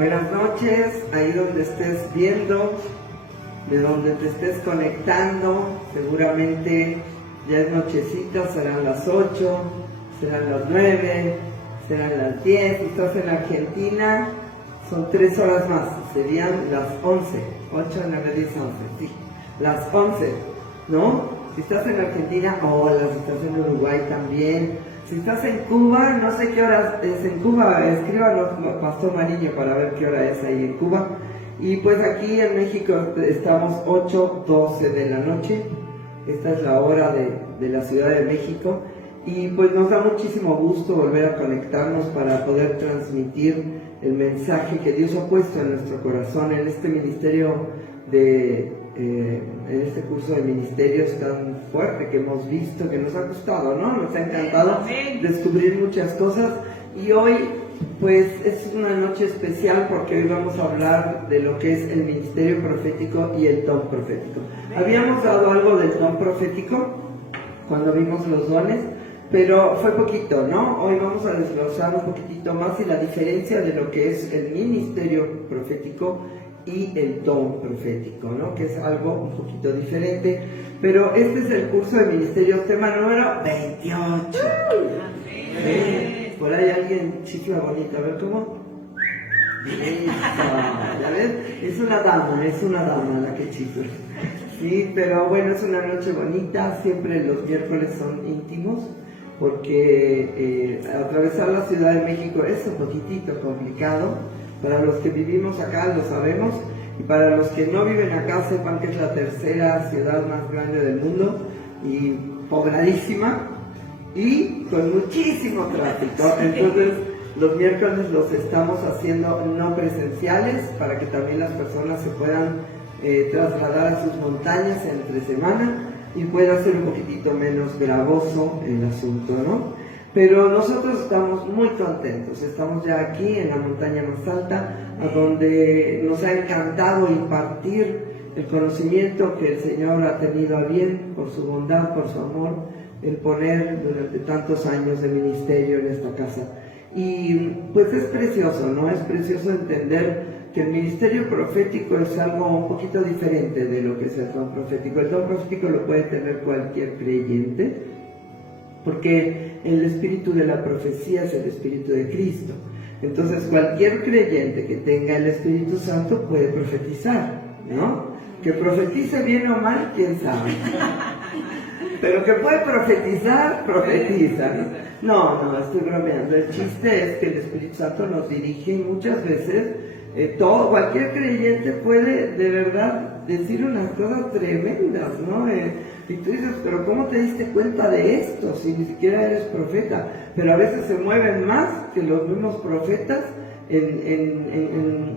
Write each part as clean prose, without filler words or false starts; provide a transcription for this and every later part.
Buenas noches, ahí donde estés viendo, de donde te estés conectando, seguramente ya es nochecita, serán las 8, serán las 9, serán las 10, si estás en Argentina, son 3 horas más, serían las 11, 8, 9, 10, 11, sí, las 11, ¿no? Si estás en Argentina, hola, si estás en Uruguay también. Si estás en Cuba, no sé qué hora es en Cuba, escríbanos, Pastor Mariño, para ver qué hora es ahí en Cuba. Y pues aquí en México estamos 8:12 de la noche, esta es la hora de la Ciudad de México. Y pues nos da muchísimo gusto volver a conectarnos para poder transmitir el mensaje que Dios ha puesto en nuestro corazón, en este ministerio en este curso de ministerios tan fuerte que hemos visto, que nos ha gustado, ¿no? Nos ha encantado descubrir muchas cosas, y hoy pues es una noche especial porque hoy vamos a hablar de lo que es el ministerio profético y el don profético. Habíamos dado algo del don profético cuando vimos los dones, pero fue poquito, ¿no? Hoy vamos a desglosar un poquitito más y la diferencia de lo que es el ministerio profético y el don profético, ¿no? Que es algo un poquito diferente, pero este es el curso de ministerios, tema número 28. Por ahí alguien chifla bonito, a ver cómo. ¿Ya ves? Es una dama la que chifla. Sí, pero bueno, es una noche bonita, siempre los miércoles son íntimos, porque atravesar la Ciudad de México es un poquitito complicado. Para los que vivimos acá lo sabemos, y para los que no viven acá sepan que es la tercera ciudad más grande del mundo y pobladísima y con muchísimo tráfico. Entonces los miércoles los estamos haciendo no presenciales para que también las personas se puedan trasladar a sus montañas entre semana y pueda ser un poquitito menos gravoso el asunto, ¿no? Pero nosotros estamos muy contentos, estamos ya aquí en la montaña más alta, a donde nos ha encantado impartir el conocimiento que el Señor ha tenido a bien, por su bondad, por su amor, el poner durante tantos años de ministerio en esta casa. Y pues es precioso, ¿no? Es precioso entender que el ministerio profético es algo un poquito diferente de lo que es el don profético. El don profético lo puede tener cualquier creyente, porque el espíritu de la profecía es el espíritu de Cristo. Entonces cualquier creyente que tenga el Espíritu Santo puede profetizar, ¿no? Que profetice bien o mal, quién sabe. Pero que puede profetizar, profetiza, ¿no? No, estoy bromeando. El chiste es que el Espíritu Santo nos dirige, y muchas veces cualquier creyente puede de verdad decir unas cosas tremendas, ¿no? Y tú dices, pero ¿cómo te diste cuenta de esto si ni siquiera eres profeta? Pero a veces se mueven más que los mismos profetas en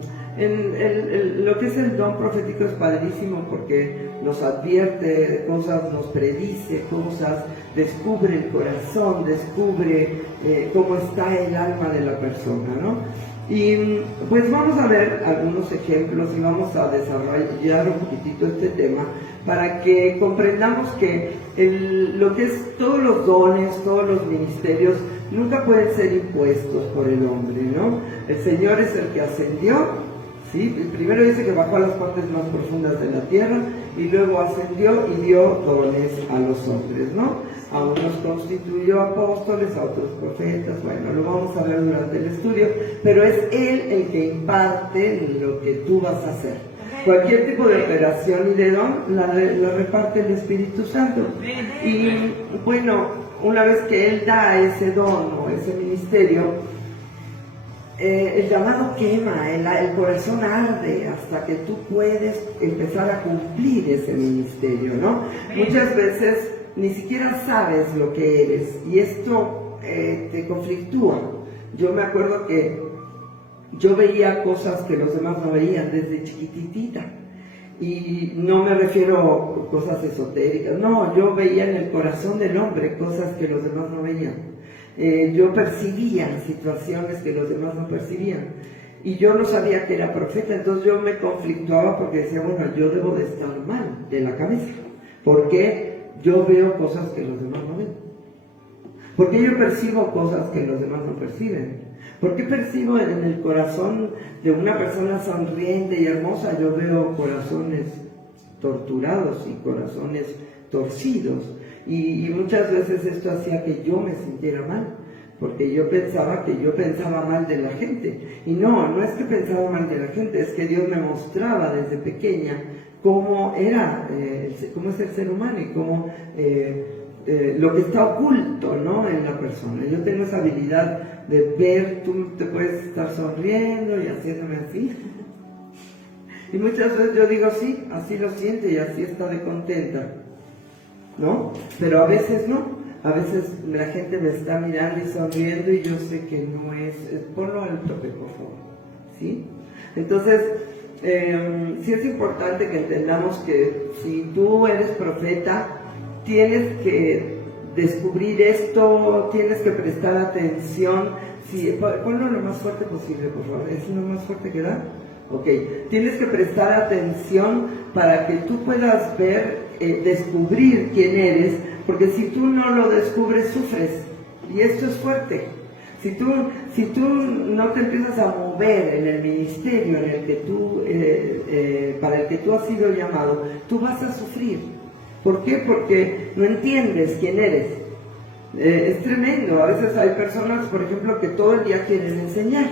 lo que es el don profético. Es padrísimo porque nos advierte cosas, nos predice cosas, descubre el corazón, descubre cómo está el alma de la persona, ¿no? Y pues vamos a ver algunos ejemplos y vamos a desarrollar un poquitito este tema para que comprendamos que lo que es todos los dones, todos los ministerios nunca pueden ser impuestos por el hombre, ¿no? El Señor es el que ascendió, ¿sí? Primero dice que bajó a las partes más profundas de la tierra y luego ascendió y dio dones a los hombres, ¿no? A unos constituyó apóstoles, a otros profetas. Bueno, lo vamos a ver durante el estudio, pero es Él el que imparte lo que tú vas a hacer. Cualquier tipo de operación y de don la reparte el Espíritu Santo. Y bueno, una vez que Él da ese don o ese ministerio, el llamado quema, el corazón arde hasta que tú puedes empezar a cumplir ese ministerio, ¿no? Muchas veces ni siquiera sabes lo que eres y esto te conflictúa. Yo me acuerdo que yo veía cosas que los demás no veían desde chiquititita, y no me refiero a cosas esotéricas, no, yo veía en el corazón del hombre cosas que los demás no veían. Yo percibía situaciones que los demás no percibían y yo no sabía que era profeta, entonces yo me conflictuaba porque decía, bueno, yo debo de estar mal de la cabeza, porque yo veo cosas que los demás no ven, porque yo percibo cosas que los demás no perciben. ¿Por qué percibo en el corazón de una persona sonriente y hermosa? Yo veo corazones torturados y corazones torcidos. Y muchas veces esto hacía que yo me sintiera mal, porque yo pensaba que yo pensaba mal de la gente. Y no es que pensaba mal de la gente, es que Dios me mostraba desde pequeña cómo era, cómo es el ser humano y cómo lo que está oculto, ¿no?, en la persona. Yo tengo esa habilidad de ver, tú te puedes estar sonriendo y haciéndome así. Y muchas veces yo digo, sí, así lo siente y así está de contenta, ¿no? Pero a veces no. A veces la gente me está mirando y sonriendo y yo sé que no es... Ponlo al tope, por favor, ¿sí? Entonces, sí es importante que entendamos que si tú eres profeta, tienes que descubrir esto, tienes que prestar atención. Sí, ponlo lo más fuerte posible, por favor. ¿Es lo más fuerte que da? Ok. Tienes que prestar atención para que tú puedas ver, descubrir quién eres, porque si tú no lo descubres, sufres. Y esto es fuerte. Si tú no te empiezas a mover en el ministerio en el que tú, para el que tú has sido llamado, tú vas a sufrir. ¿Por qué? Porque no entiendes quién eres. Es tremendo. A veces hay personas, por ejemplo, que todo el día quieren enseñar.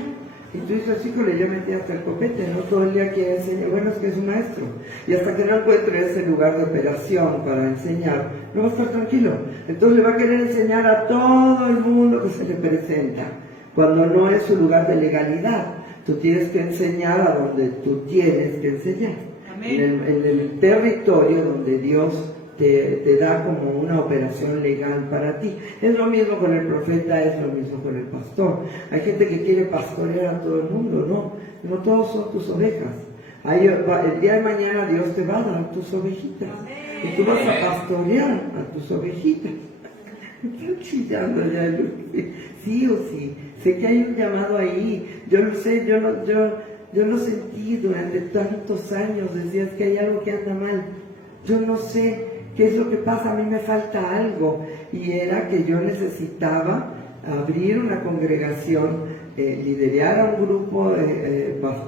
Y tú dices, híjole, ya metí hasta el copete, ¿no? Todo el día quiere enseñar. Bueno, es que es un maestro. Y hasta que no encuentre ese lugar de operación para enseñar, no va a estar tranquilo. Entonces le va a querer enseñar a todo el mundo que se le presenta, cuando no es su lugar de legalidad. Tú tienes que enseñar a donde tú tienes que enseñar. En el territorio donde Dios te da como una operación legal para ti. Es lo mismo con el profeta, es lo mismo con el pastor. Hay gente que quiere pastorear a todo el mundo, no todos son tus ovejas. El día de mañana Dios te va a dar tus ovejitas y tú vas a pastorear a tus ovejitas. Estoy chillando ya, sí o sí, sé que hay un llamado ahí, yo lo sé, yo lo sentí durante tantos años. Decías que hay algo que anda mal, yo no sé qué es lo que pasa, a mí me falta algo, y era que yo necesitaba abrir una congregación, liderar a un grupo,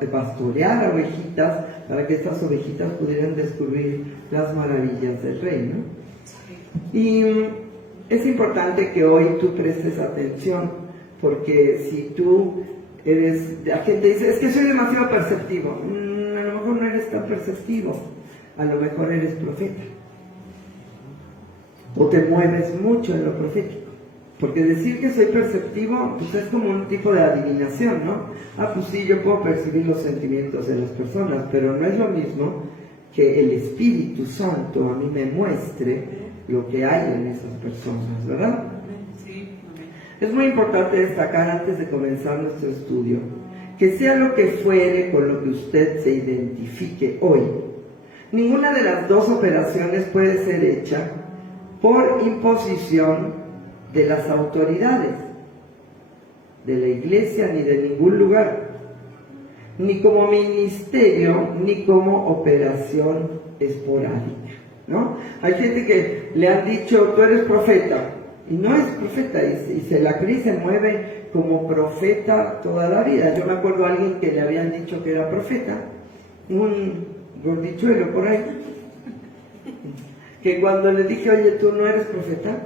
pastorear a ovejitas, para que estas ovejitas pudieran descubrir las maravillas del reino. Y es importante que hoy tú prestes atención, porque si tú eres, la gente dice, es que soy demasiado perceptivo. A lo mejor no eres tan perceptivo, a lo mejor eres profeta. O te mueves mucho en lo profético. Porque decir que soy perceptivo, pues es como un tipo de adivinación, ¿no? Pues sí, yo puedo percibir los sentimientos de las personas, pero no es lo mismo que el Espíritu Santo a mí me muestre lo que hay en esas personas, ¿verdad? Sí. Es muy importante destacar antes de comenzar nuestro estudio, que sea lo que fuere con lo que usted se identifique hoy, ninguna de las dos operaciones puede ser hecha por imposición de las autoridades, de la iglesia, ni de ningún lugar, ni como ministerio, ni como operación esporádica, ¿no? Hay gente que le han dicho, tú eres profeta, y no es profeta, y se la cree y se mueve como profeta toda la vida. Yo me acuerdo a alguien que le habían dicho que era profeta, un gordichuelo por ahí, que cuando le dije, oye, tú no eres profeta,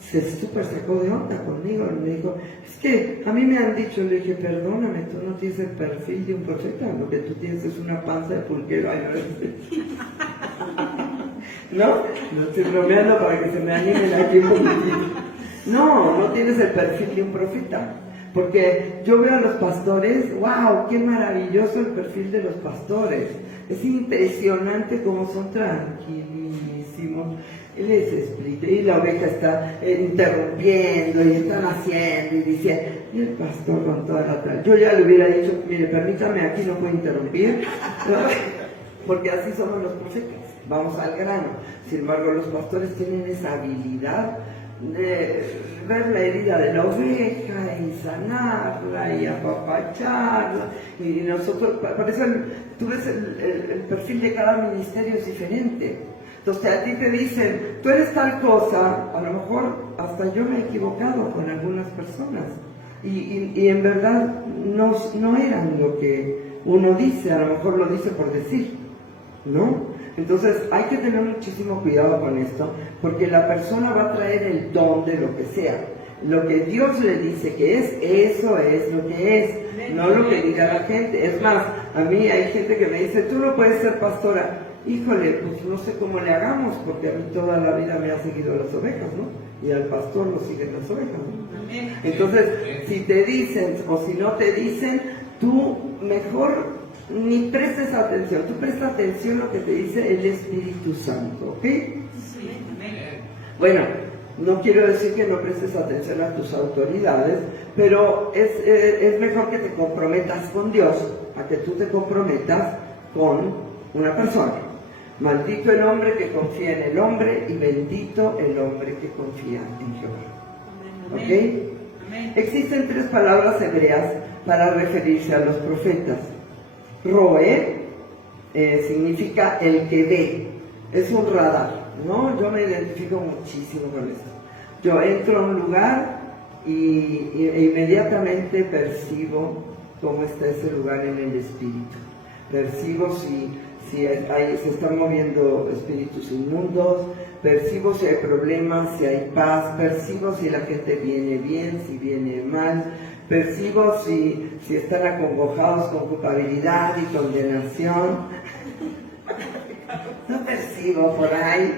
se súper sacó de onda conmigo. Me dijo, es que a mí me han dicho. Le dije, perdóname, tú no tienes el perfil de un profeta, lo que tú tienes es una panza de pulquero. Ay, no estoy bromeando para que se me animen aquí un poquitito. No tienes el perfil de un profeta, porque yo veo a los pastores, wow, qué maravilloso el perfil de los pastores. Es impresionante cómo son tranquilísimos, les explica, y la oveja está interrumpiendo, y están haciendo, y dice, y el pastor con toda la... Yo ya le hubiera dicho, mire, permítame, aquí no puedo interrumpir, porque así somos los profetas, vamos al grano. Sin embargo, los pastores tienen esa habilidad de ver la herida de la oveja y sanarla y apapacharla, y nosotros, por eso tú ves el perfil de cada ministerio es diferente. Entonces a ti te dicen, tú eres tal cosa, a lo mejor hasta yo me he equivocado con algunas personas, y en verdad no eran lo que uno dice, a lo mejor lo dice por decir, ¿no? Entonces hay que tener muchísimo cuidado con esto, porque la persona va a traer el don de lo que sea. Lo que Dios le dice que es, eso es lo que es, no lo que diga la gente. Es más, a mí hay gente que me dice, tú no puedes ser pastora. Híjole, pues no sé cómo le hagamos, porque a mí toda la vida me han seguido las ovejas, ¿no? Y al pastor lo siguen las ovejas, ¿no? Entonces, si te dicen o si no te dicen, tú mejor ni prestes atención, tú presta atención a lo que te dice el Espíritu Santo, ¿ok? Bueno, no quiero decir que no prestes atención a tus autoridades, pero es mejor que te comprometas con Dios a que tú te comprometas con una persona. Maldito el hombre que confía en el hombre y bendito el hombre que confía en Jehová. ¿Ok? Existen 3 palabras hebreas para referirse a los profetas. Roe significa el que ve, es un radar, ¿no? Yo me identifico muchísimo con esto. Yo entro a un lugar e inmediatamente percibo cómo está ese lugar en el espíritu. Percibo si se están moviendo espíritus inmundos, percibo si hay problemas, si hay paz, percibo si la gente viene bien, si viene mal, percibo si están acongojados con culpabilidad y condenación. No percibo por ahí,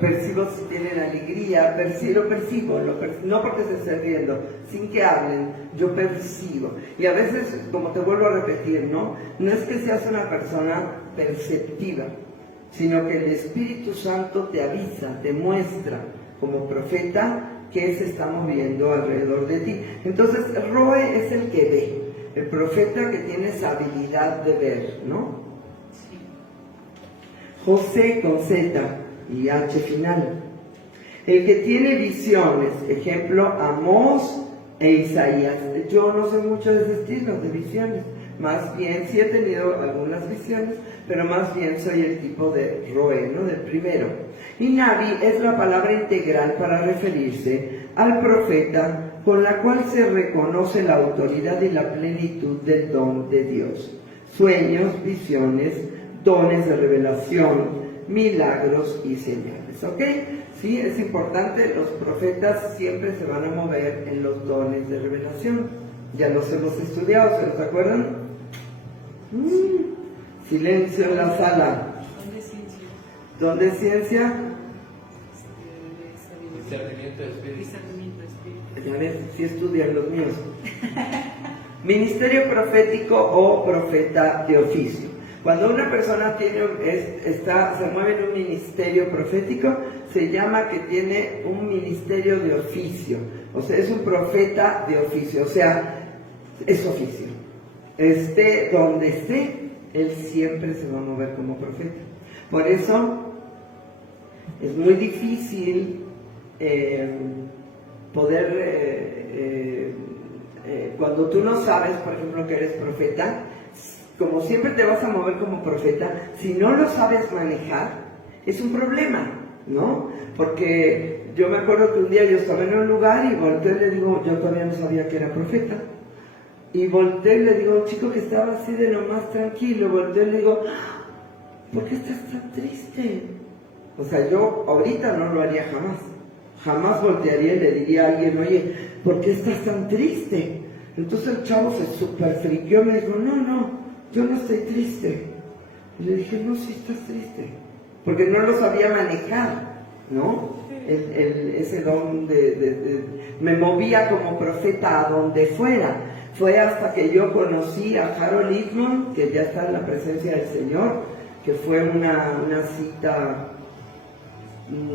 percibo si tienen alegría, lo percibo, no porque se estén riendo, sin que hablen, yo percibo. Y a veces, como te vuelvo a repetir, no es que seas una persona perceptiva, sino que el Espíritu Santo te avisa, te muestra como profeta qué se está moviendo alrededor de ti. Entonces, Roe es el que ve, el profeta que tiene esa habilidad de ver, ¿no? Sí. José con Z y H final. El que tiene visiones, ejemplo, Amós e Isaías. Yo no sé mucho de ese estilo de visiones, más bien sí he tenido algunas visiones, pero más bien soy el tipo de Roe, ¿no? Del primero. Y Navi es la palabra integral para referirse al profeta con la cual se reconoce la autoridad y la plenitud del don de Dios. Sueños, visiones, dones de revelación, milagros y señales, ¿ok? Sí, es importante, los profetas siempre se van a mover en los dones de revelación. Ya los hemos estudiado, ¿se los acuerdan? Silencio en la sala. ¿Dónde es ciencia? Discernimiento de espíritu. Ya ves, sí estudian los míos. Ministerio profético o profeta de oficio. Cuando una persona se mueve en un ministerio profético, se llama que tiene un ministerio de oficio. O sea, es un profeta de oficio. O sea, es oficio. Esté donde esté, él siempre se va a mover como profeta. Por eso es muy difícil cuando tú no sabes, por ejemplo, que eres profeta, como siempre te vas a mover como profeta, si no lo sabes manejar, es un problema, ¿no? Porque yo me acuerdo que un día yo estaba en un lugar y volteé y le digo, yo todavía no sabía que era profeta, y volteé y le digo a un chico que estaba así de lo más tranquilo, volteé y le digo, ¿por qué estás tan triste? O sea, yo ahorita no lo haría jamás. Jamás voltearía y le diría a alguien, oye, ¿por qué estás tan triste? Entonces el chavo se super friqueó y me dijo, no, yo no estoy triste. Y le dije, no, sí estás triste. Porque no lo sabía manejar, ¿no? Ese don me movía como profeta a donde fuera. Fue hasta que yo conocí a Harold Hickman, que ya está en la presencia del Señor, que fue una cita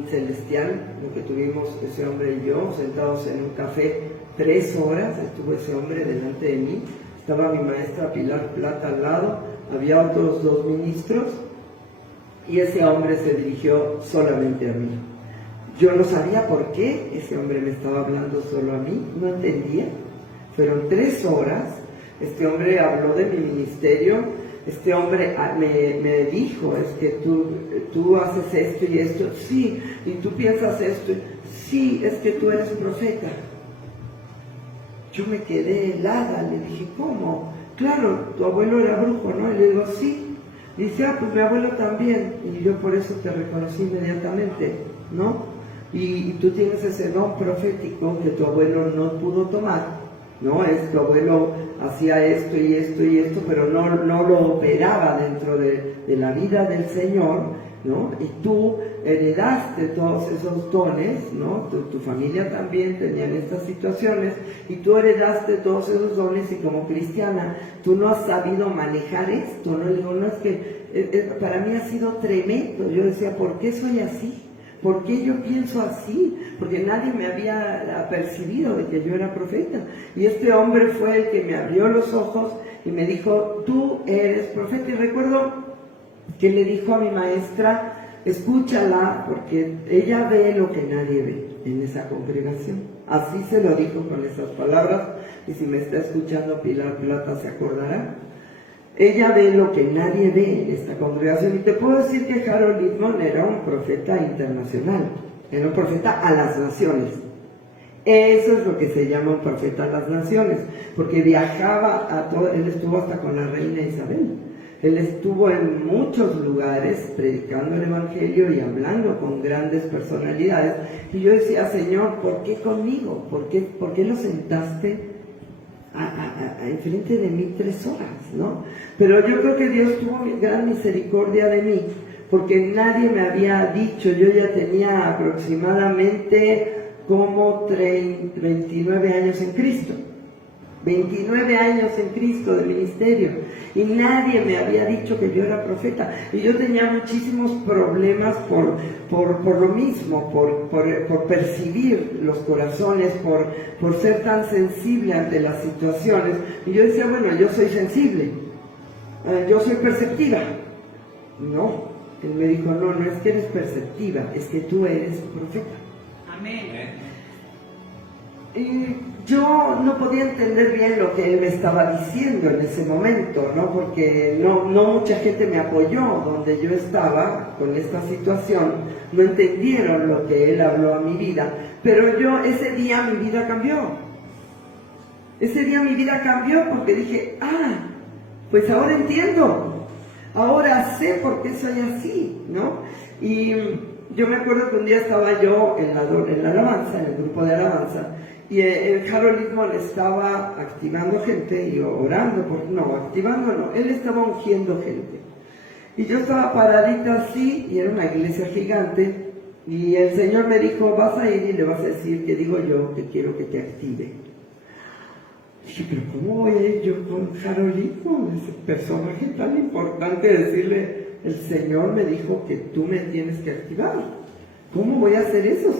celestial, lo que tuvimos ese hombre y yo, sentados en un café, 3 horas estuvo ese hombre delante de mí, estaba mi maestra Pilar Plata al lado, había otros 2 ministros, y ese hombre se dirigió solamente a mí. Yo no sabía por qué ese hombre me estaba hablando solo a mí, no entendía. Fueron 3 horas, este hombre habló de mi ministerio. Este hombre me dijo, es que tú haces esto y esto, sí, y tú piensas esto, sí, es que tú eres profeta. yo me quedé helada, le dije, ¿cómo? Claro, tu abuelo era brujo, ¿no? Y le digo, sí. Dice, pues mi abuelo también, y yo por eso te reconocí inmediatamente, ¿no? Y tú tienes ese don profético que tu abuelo no pudo tomar, ¿no? Tu abuelo hacía esto y esto y esto, pero no lo operaba dentro de la vida del Señor, ¿no? Y tú heredaste todos esos dones, ¿no? Tu familia también tenían estas situaciones, y tú heredaste todos esos dones, y como cristiana, tú no has sabido manejar esto, ¿no? Le digo, no, es que para mí ha sido tremendo. Yo decía, ¿por qué soy así? ¿Por qué yo pienso así? Porque nadie me había apercibido de que yo era profeta. Y este hombre fue el que me abrió los ojos y me dijo, tú eres profeta. Y recuerdo que le dijo a mi maestra, escúchala, porque ella ve lo que nadie ve en esa congregación. Así se lo dijo con esas palabras, y si me está escuchando Pilar Plata se acordará. Ella ve lo que nadie ve en esta congregación. Y te puedo decir que Harold Littman era un profeta internacional, era un profeta a las naciones. Eso es lo que se llama un profeta a las naciones, porque viajaba a todo. Él estuvo hasta con la reina Isabel. Él estuvo en muchos lugares predicando el evangelio y hablando con grandes personalidades. Y yo decía, Señor, ¿por qué conmigo? ¿Por qué lo sentaste enfrente de mí 3 horas, ¿no? Pero yo creo que Dios tuvo gran misericordia de mí, porque nadie me había dicho. Yo ya tenía aproximadamente como 29 años en Cristo, 29 años en Cristo de ministerio, y nadie me había dicho que yo era profeta. Y yo tenía muchísimos problemas por lo mismo, por percibir los corazones, por ser tan sensible ante las situaciones. Y yo decía, bueno, yo soy sensible, yo soy perceptiva. No, él me dijo, no es que eres perceptiva, es que tú eres profeta. Amén. Y yo no podía entender bien lo que él me estaba diciendo en ese momento, ¿no? Porque no mucha gente me apoyó donde yo estaba con esta situación, no entendieron lo que él habló a mi vida, pero ese día mi vida cambió. Ese día mi vida cambió porque dije, pues ahora entiendo, ahora sé por qué soy así, ¿no? Y yo me acuerdo que un día estaba yo en la alabanza, en el grupo de alabanza, y el Harold Littman estaba activando gente y orando, él estaba ungiendo gente. Y yo estaba paradita así, y era una iglesia gigante, y el Señor me dijo, vas a ir y le vas a decir que digo yo que quiero que te active. Dije, pero ¿cómo voy a ir yo con Harold Littman, ese personaje tan importante, decirle, el Señor me dijo que tú me tienes que activar? ¿Cómo voy a hacer eso?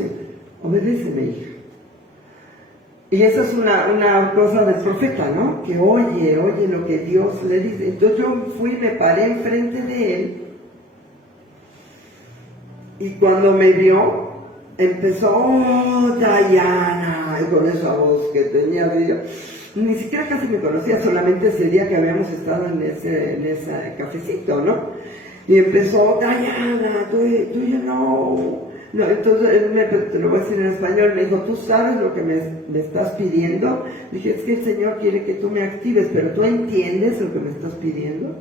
Obedéceme, hija. Y eso es una cosa del profeta, ¿no? Que oye lo que Dios le dice. Entonces yo me paré enfrente de él, y cuando me vio, empezó, Diana, y con esa voz que tenía, ni siquiera casi me conocía, solamente ese día que habíamos estado en ese cafecito, ¿no? Y empezó, Diana, do you know? No, entonces él te lo voy a decir en español, me dijo, ¿tú sabes lo que me estás pidiendo? Dije, es que el Señor quiere que tú me actives, pero ¿tú entiendes lo que me estás pidiendo?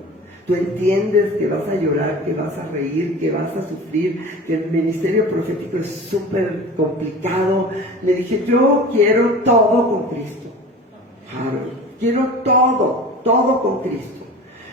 ¿Tú entiendes que vas a llorar, que vas a reír, que vas a sufrir, que el ministerio profético es súper complicado? Le dije, yo quiero todo con Cristo. Quiero todo con Cristo.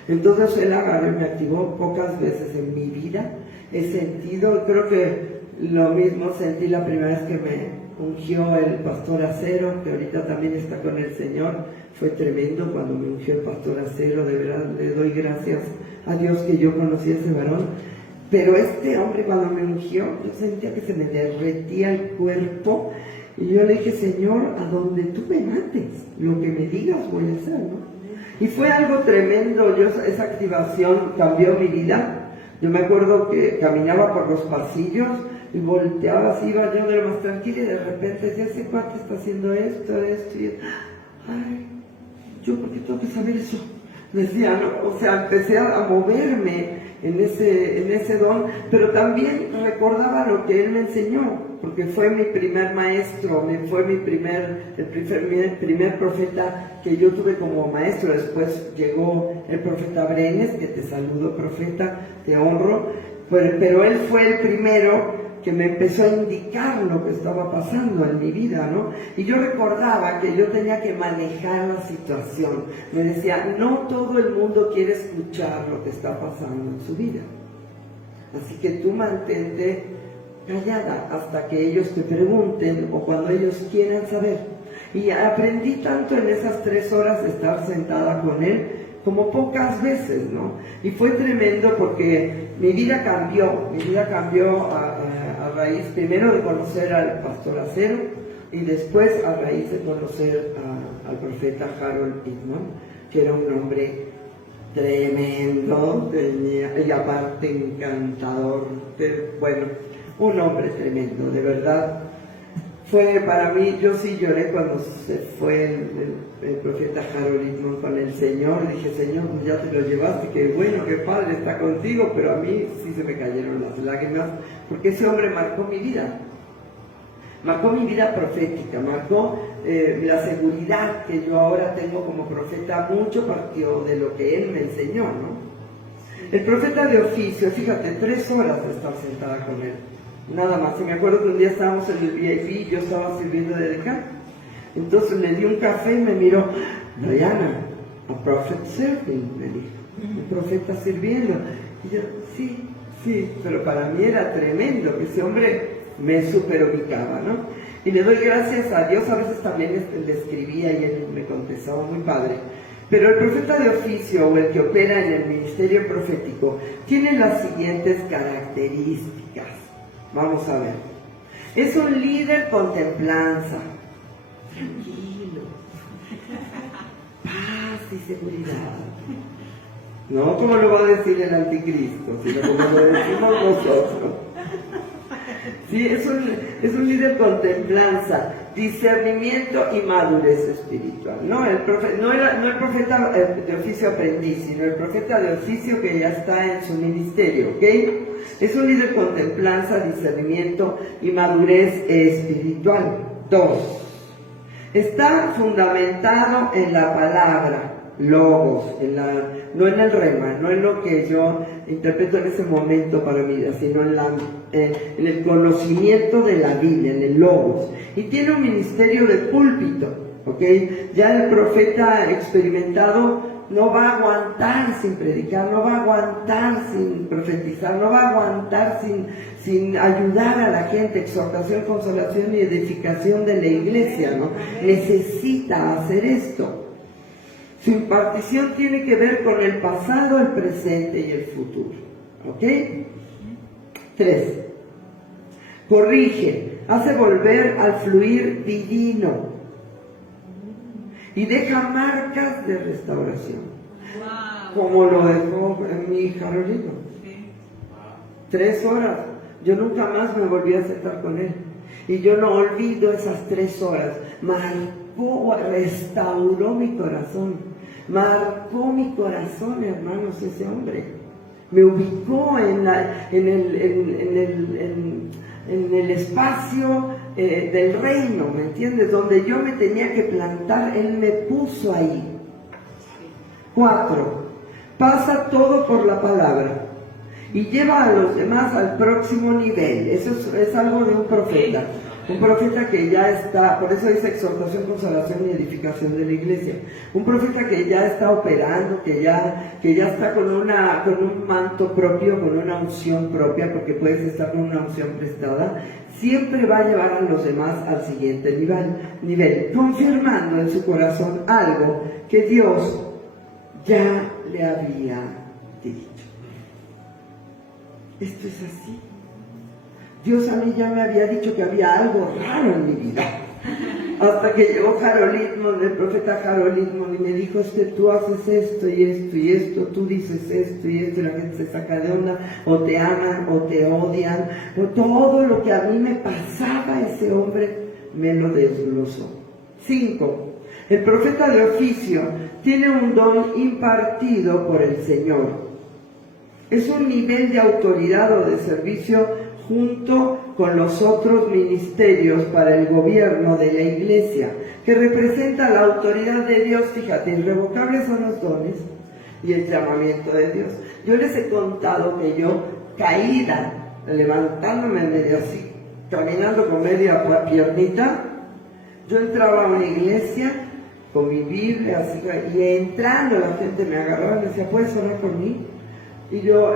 Entonces él agarró y me activó. Pocas veces en mi vida he sentido, creo que lo mismo sentí la primera vez que me ungió el pastor Acero, que ahorita también está con el Señor. Fue tremendo cuando me ungió el pastor Acero, de verdad le doy gracias a Dios que yo conocí a ese varón. Pero este hombre, cuando me ungió, yo sentía que se me derretía el cuerpo, y yo le dije, Señor, a donde tú me mandes, lo que me digas voy a hacer, ¿no? Y fue algo tremendo. Esa activación cambió mi vida. Yo me acuerdo que caminaba por los pasillos y volteaba así, iba yo de lo más tranquila, y de repente decía, ese cuate está haciendo esto, y ¿yo por qué tengo que saber eso? Decía, ¿no? O sea, empecé a moverme en ese don, pero también recordaba lo que él me enseñó. porque fue mi primer maestro, fue el primer profeta que yo tuve como maestro. Después llegó el profeta Brenes, que te saludo, profeta, te honro, pero él fue el primero que me empezó a indicar lo que estaba pasando en mi vida, ¿no? Y yo recordaba que yo tenía que manejar la situación. Me decía, no todo el mundo quiere escuchar lo que está pasando en su vida. Así que tú mantente callada hasta que ellos te pregunten o cuando ellos quieran saber. Y aprendí tanto en esas 3 horas de estar sentada con él como pocas veces, ¿no? Y fue tremendo porque mi vida cambió a raíz primero de conocer al pastor Acero y después a raíz de conocer al profeta Harold Pittman, que era un hombre tremendo, y aparte encantador, bueno, un hombre tremendo, de verdad. Fue para mí, yo sí lloré cuando se fue el profeta Harold Pittman con el Señor. Dije, Señor, pues ya te lo llevaste, qué bueno, qué padre está contigo, pero a mí sí se me cayeron las lágrimas, porque ese hombre marcó mi vida profética, marcó la seguridad que yo ahora tengo como profeta. Mucho partió de lo que él me enseñó, ¿no? El profeta de oficio, fíjate, 3 horas de estar sentada con él, nada más. Y me acuerdo que un día estábamos en el VIP, yo estaba sirviendo de decán, entonces le di un café y me miró, Diana, a prophet serving, me dijo, un profeta sirviendo. Y yo, sí, pero para mí era tremendo, que ese hombre me superubicaba, ¿no? Y le doy gracias a Dios. A veces también le escribía y él me contestaba, muy padre. Pero el profeta de oficio, o el que opera en el ministerio profético, tiene las siguientes características. Vamos a ver. Es un líder con templanza, tranquilo, paz y seguridad. No como lo va a decir el anticristo, sino como lo decimos nosotros. Sí, es un líder con templanza, discernimiento y madurez espiritual. No el profeta de oficio aprendiz, sino el profeta de oficio que ya está en su ministerio, ¿ok? Es un líder con templanza, discernimiento y madurez espiritual. 2. Está fundamentado en la palabra, logos, no en el rema, no en lo que yo interpreto en ese momento para mi vida, sino en el conocimiento de la Biblia, en el logos. Y tiene un ministerio de púlpito, ¿ok? Ya el profeta experimentado no va a aguantar sin predicar, no va a aguantar sin profetizar, no va a aguantar sin ayudar a la gente, exhortación, consolación y edificación de la iglesia, ¿no? Necesita hacer esto. Su impartición tiene que ver con el pasado, el presente y el futuro. ¿Ok? 3. Corrige, hace volver al fluir divino y deja marcas de restauración. Wow. Como lo dejó en mi Carolino. 3 horas. Yo nunca más me volví a sentar con él. Y yo no olvido esas 3 horas. Restauró mi corazón. Marcó mi corazón, hermanos, ese hombre. Me ubicó en el espacio del reino, ¿me entiendes? Donde yo me tenía que plantar, él me puso ahí. 4. Pasa todo por la palabra y lleva a los demás al próximo nivel. Eso es algo de un profeta. Un profeta que ya está, por eso dice exhortación, consolación y edificación de la iglesia. Un profeta que ya está operando, que ya está con un manto propio, con una unción propia, porque puedes estar con una unción prestada, siempre va a llevar a los demás al siguiente nivel, confirmando en su corazón algo que Dios ya le había dicho. Esto es así. Dios a mí ya me había dicho que había algo raro en mi vida. Hasta que llegó Harold Pittman, el profeta Harold Pittman, y me dijo, es que tú haces esto y esto y esto, tú dices esto y esto, y la gente se saca de onda, o te aman, o te odian, o todo lo que a mí me pasaba, ese hombre me lo desglosó. 5. El profeta de oficio tiene un don impartido por el Señor. Es un nivel de autoridad o de servicio junto con los otros ministerios para el gobierno de la iglesia, que representa la autoridad de Dios. Fíjate, irrevocables son los dones y el llamamiento de Dios. Yo les he contado que yo, caída, levantándome medio así, caminando con media piernita, yo entraba a una iglesia con mi Biblia, así, y entrando la gente me agarraba y me decía, ¿puedes orar por mí? Y yo,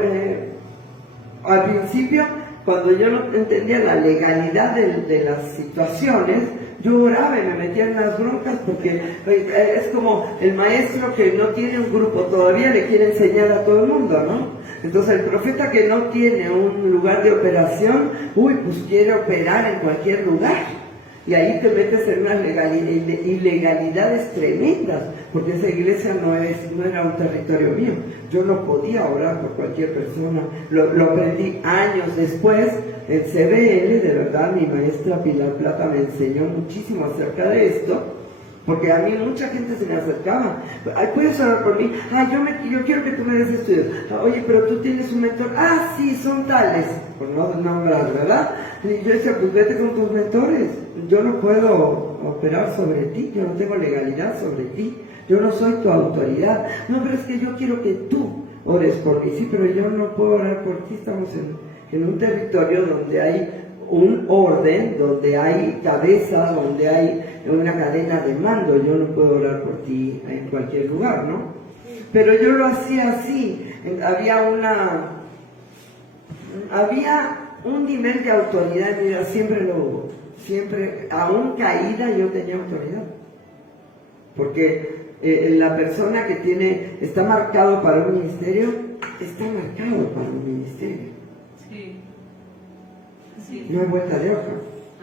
al principio, cuando yo no entendía la legalidad de las situaciones, yo oraba y me metía en las broncas, porque es como el maestro que no tiene un grupo todavía, le quiere enseñar a todo el mundo, ¿no? Entonces el profeta que no tiene un lugar de operación, pues quiere operar en cualquier lugar. Y ahí te metes en unas ilegalidades tremendas, porque esa iglesia no era un territorio mío. Yo no podía orar por cualquier persona. Lo aprendí años después en CBL. De verdad, mi maestra Pilar Plata me enseñó muchísimo acerca de esto, porque a mí mucha gente se me acercaba. Ay, ¿puedes orar por mí? Yo quiero que tú me des estudios. Oye, pero tú tienes un mentor. Sí, son tales. Por no nombrar, ¿verdad? Y yo decía, pues vete con tus mentores. Yo no puedo operar sobre ti. Yo no tengo legalidad sobre ti. Yo no soy tu autoridad. No, pero es que yo quiero que tú ores por mí. Sí, pero yo no puedo orar por ti. Estamos en un territorio donde hay un orden, donde hay cabeza, donde hay una cadena de mando. Yo no puedo orar por ti en cualquier lugar, ¿no? Pero yo lo hacía así. Había un nivel de autoridad. Mira, siempre lo hubo. Siempre, aún caída, yo tenía autoridad. Porque la persona que está marcado para un ministerio, está marcado para un ministerio. Sí. Sí. No hay vuelta de hoja.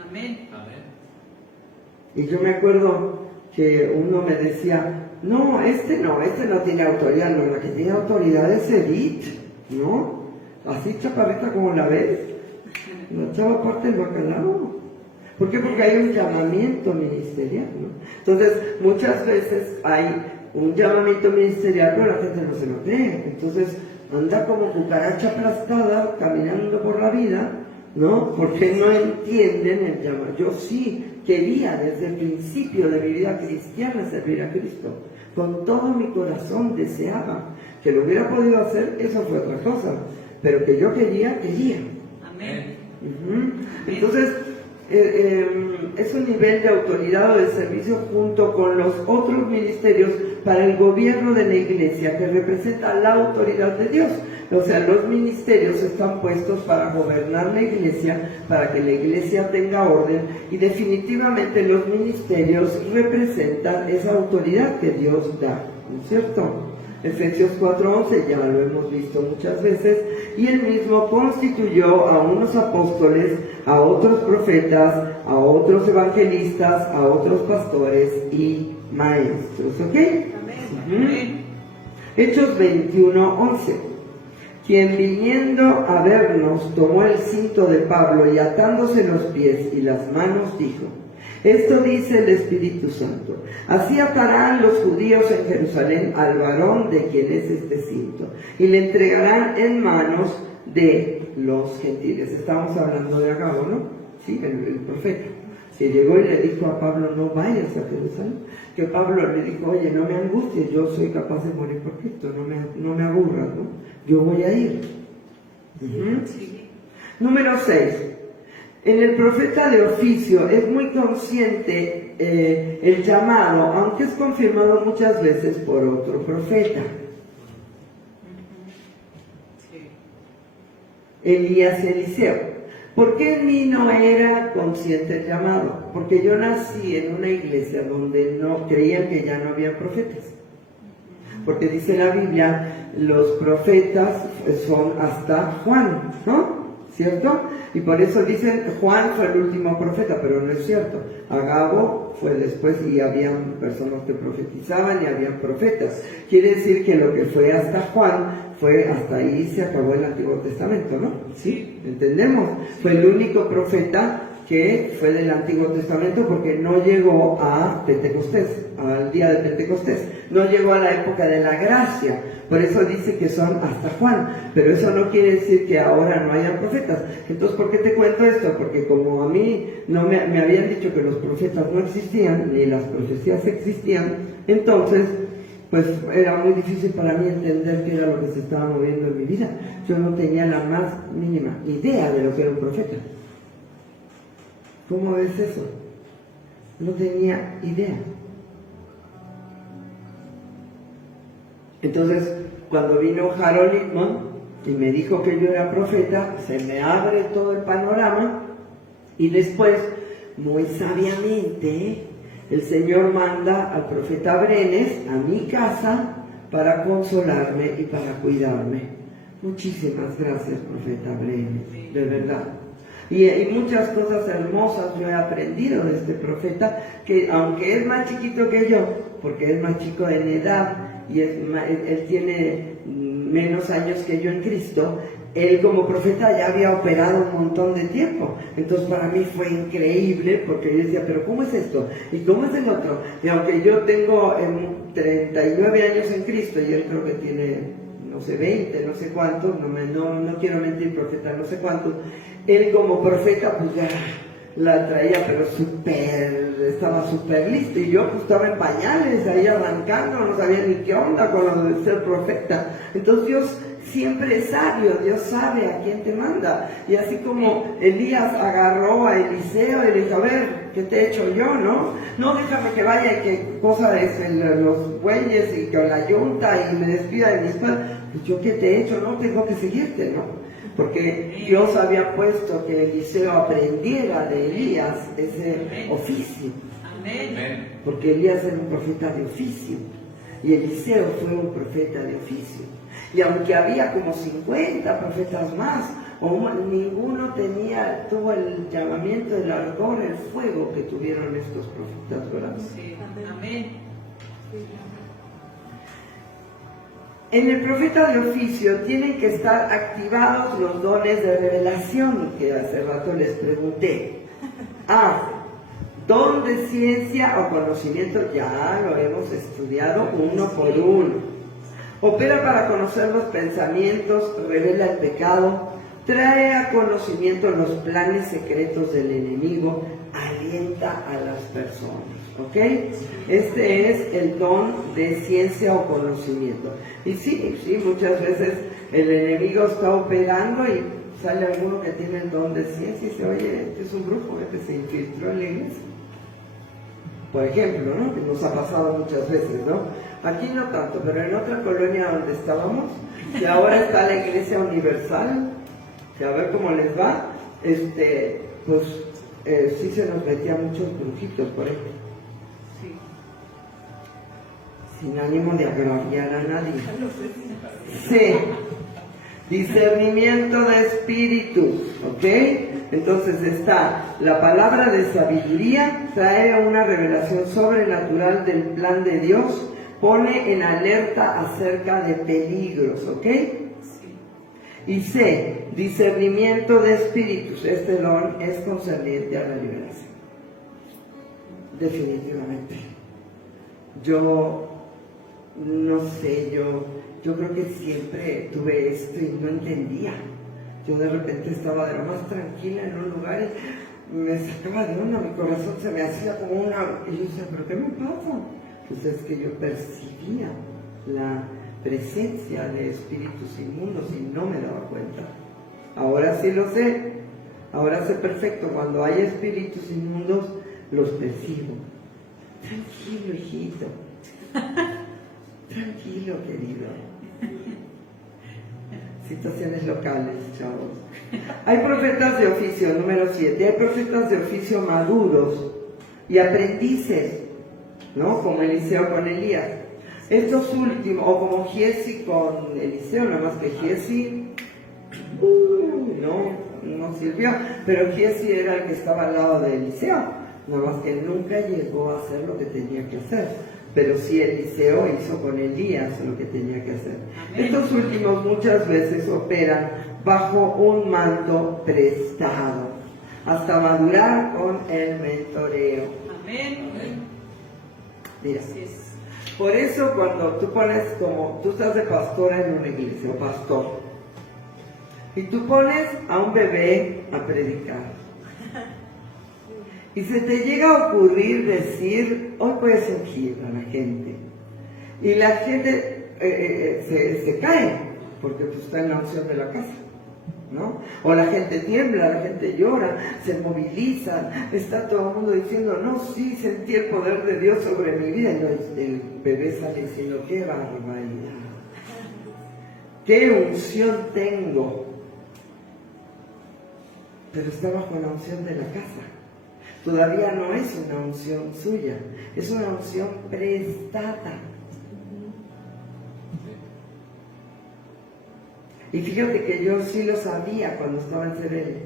Amén. Y yo me acuerdo que uno me decía, no, este no tiene autoridad. No, la que tiene autoridad es Edith, ¿no? Así chaparrita como la ves, la chava parte del bacalao. ¿Por qué? Porque hay un llamamiento ministerial, ¿no? Entonces, muchas veces hay un llamamiento ministerial, pero la gente no se lo cree. Entonces, anda como cucaracha aplastada, caminando por la vida, ¿no? Porque no entienden el llamado. Yo sí quería desde el principio de mi vida cristiana servir a Cristo. Con todo mi corazón deseaba. Que lo hubiera podido hacer, eso fue otra cosa. Pero que yo quería. Amén. Entonces, es un nivel de autoridad o de servicio junto con los otros ministerios para el gobierno de la iglesia, que representa la autoridad de Dios. O sea, los ministerios están puestos para gobernar la iglesia, para que la iglesia tenga orden, y definitivamente los ministerios representan esa autoridad que Dios da, ¿no es cierto? Efesios 4:11 ya lo hemos visto muchas veces, y él mismo constituyó a unos apóstoles, a otros profetas, a otros evangelistas, a otros pastores y maestros, ¿ok? Amén. Hechos 21:11. Quien viniendo a vernos tomó el cinto de Pablo y atándose los pies y las manos dijo: esto dice el Espíritu Santo, así atarán los judíos en Jerusalén al varón de quien es este cinto, y le entregarán en manos de los gentiles. Estamos hablando de Agabo, ¿no? Sí, el profeta. Que llegó y le dijo a Pablo, no vayas a Jerusalén. Que Pablo le dijo, oye, no me angusties, yo soy capaz de morir por Cristo, no me aburras, ¿no? Yo voy a ir. Sí. Número 6. En el profeta de oficio es muy consciente el llamado, aunque es confirmado muchas veces por otro profeta. Sí. Elías y Eliseo. ¿Por qué en mí no era consciente el llamado? Porque yo nací en una iglesia donde no creían que ya no había profetas. Porque dice la Biblia, los profetas son hasta Juan, ¿no? ¿Cierto? Y por eso dicen, Juan fue el último profeta, pero no es cierto. Agabo fue después y habían personas que profetizaban y habían profetas. Quiere decir que lo que fue hasta Juan, fue hasta ahí se acabó el Antiguo Testamento, ¿no? ¿Sí? ¿Entendemos? Fue el único profeta que fue del Antiguo Testamento porque no llegó a Pentecostés, al día de Pentecostés. no llegó a la época de la gracia. Por eso dice que son hasta Juan, pero eso no quiere decir que ahora no hayan profetas. Entonces, ¿por qué te cuento esto? Porque como a mí no me habían dicho que los profetas no existían, ni las profecías existían, entonces, pues era muy difícil para mí entender qué era lo que se estaba moviendo en mi vida. Yo no tenía la más mínima idea de lo que era un profeta. ¿Cómo ves eso? No tenía idea. Entonces, cuando vino Harold Littman y me dijo que yo era profeta, se me abre todo el panorama y después, muy sabiamente, el Señor manda al profeta Brenes a mi casa para consolarme y para cuidarme. Muchísimas gracias, profeta Brenes, de verdad. Y muchas cosas hermosas yo he aprendido de este profeta, que aunque es más chiquito que yo, porque es más chico en edad, y él tiene menos años que yo en Cristo, él como profeta ya había operado un montón de tiempo. Entonces para mí fue increíble, porque yo decía, pero ¿cómo es esto? ¿Y cómo es el otro? Y aunque yo tengo 39 años en Cristo, y él creo que tiene, no sé, 20, no sé cuántos, no quiero mentir, profeta, no sé cuántos, él como profeta pues ya la traía, pero estaba súper listo, y yo pues estaba en pañales, ahí arrancando, no sabía ni qué onda con lo de ser profeta. Entonces Dios siempre es sabio, Dios sabe a quién te manda. Y así como Elías agarró a Eliseo y le dijo, a ver, ¿qué te he hecho yo, no? No, déjame que vaya y que cosa de los bueyes y con la yunta y me despida de mis padres. Pues yo, ¿qué te he hecho? No, tengo que seguirte, ¿no? Porque Dios había puesto que Eliseo aprendiera de Elías ese oficio. Amén. Porque Elías era un profeta de oficio y Eliseo fue un profeta de oficio. Y aunque había como 50 profetas más, ninguno tuvo el llamamiento, el ardor, el fuego que tuvieron estos profetas grandes. Sí. Amén. En el profeta de oficio tienen que estar activados los dones de revelación, que hace rato les pregunté. Don de ciencia o conocimiento, ya lo hemos estudiado uno por uno. Opera para conocer los pensamientos, revela el pecado, trae a conocimiento los planes secretos del enemigo, alienta a las personas. ¿Ok? Este es el don de ciencia o conocimiento. Y sí, muchas veces el enemigo está operando y sale alguno que tiene el don de ciencia y dice, oye, este es un brujo que se infiltró en la iglesia. Por ejemplo, ¿no? Que nos ha pasado muchas veces, ¿no? Aquí no tanto, pero en otra colonia donde estábamos, y ahora está la Iglesia Universal, que a ver cómo les va, pues sí se nos metían muchos brujitos por ahí. Sí. Sin ánimo de agraviar a nadie. Sí. Discernimiento de espíritus, ¿ok? Entonces está la palabra de sabiduría, trae una revelación sobrenatural del plan de Dios, pone en alerta acerca de peligros, ¿ok? Sí. Y C, discernimiento de espíritus, este don es concerniente a la liberación. Definitivamente. Yo no sé, yo creo que siempre tuve esto y no entendía. Yo de repente estaba de lo más tranquila en un lugar y me sacaba de onda, mi corazón se me hacía como una... Y yo decía, ¿pero qué me pasa? Pues es que yo percibía la presencia de espíritus inmundos y no me daba cuenta. Ahora sí lo sé, ahora sé perfecto, cuando hay espíritus inmundos los percibo. Tranquilo, hijito. Tranquilo, querido. Situaciones locales, chavos. Hay profetas de oficio, número 7. Hay profetas de oficio maduros y aprendices, ¿no? Como Eliseo con Elías. Estos últimos, o como Giesi con Eliseo, nada más que Giesi no sirvió, pero Giesi era el que estaba al lado de Eliseo, nada más que nunca llegó a hacer lo que tenía que hacer. Pero sí Eliseo hizo con Elías lo que tenía que hacer. Amén. Estos últimos muchas veces operan bajo un manto prestado, hasta madurar con el mentoreo. Amén. Mira, Por eso cuando tú pones como, tú estás de pastora en una iglesia, o pastor, y tú pones a un bebé a predicar, y se te llega a ocurrir decir, hoy puedes ungir a la gente, y la gente se cae, porque pues está en la unción de la casa, ¿no? O la gente tiembla, la gente llora, se moviliza, está todo el mundo diciendo, no, sí, sentí el poder de Dios sobre mi vida, y el bebé sale diciendo, qué barbaridad, qué unción tengo, pero está bajo la unción de la casa. Todavía no es una unción suya, es una unción prestada. Y fíjate que yo sí lo sabía cuando estaba en Cerelli,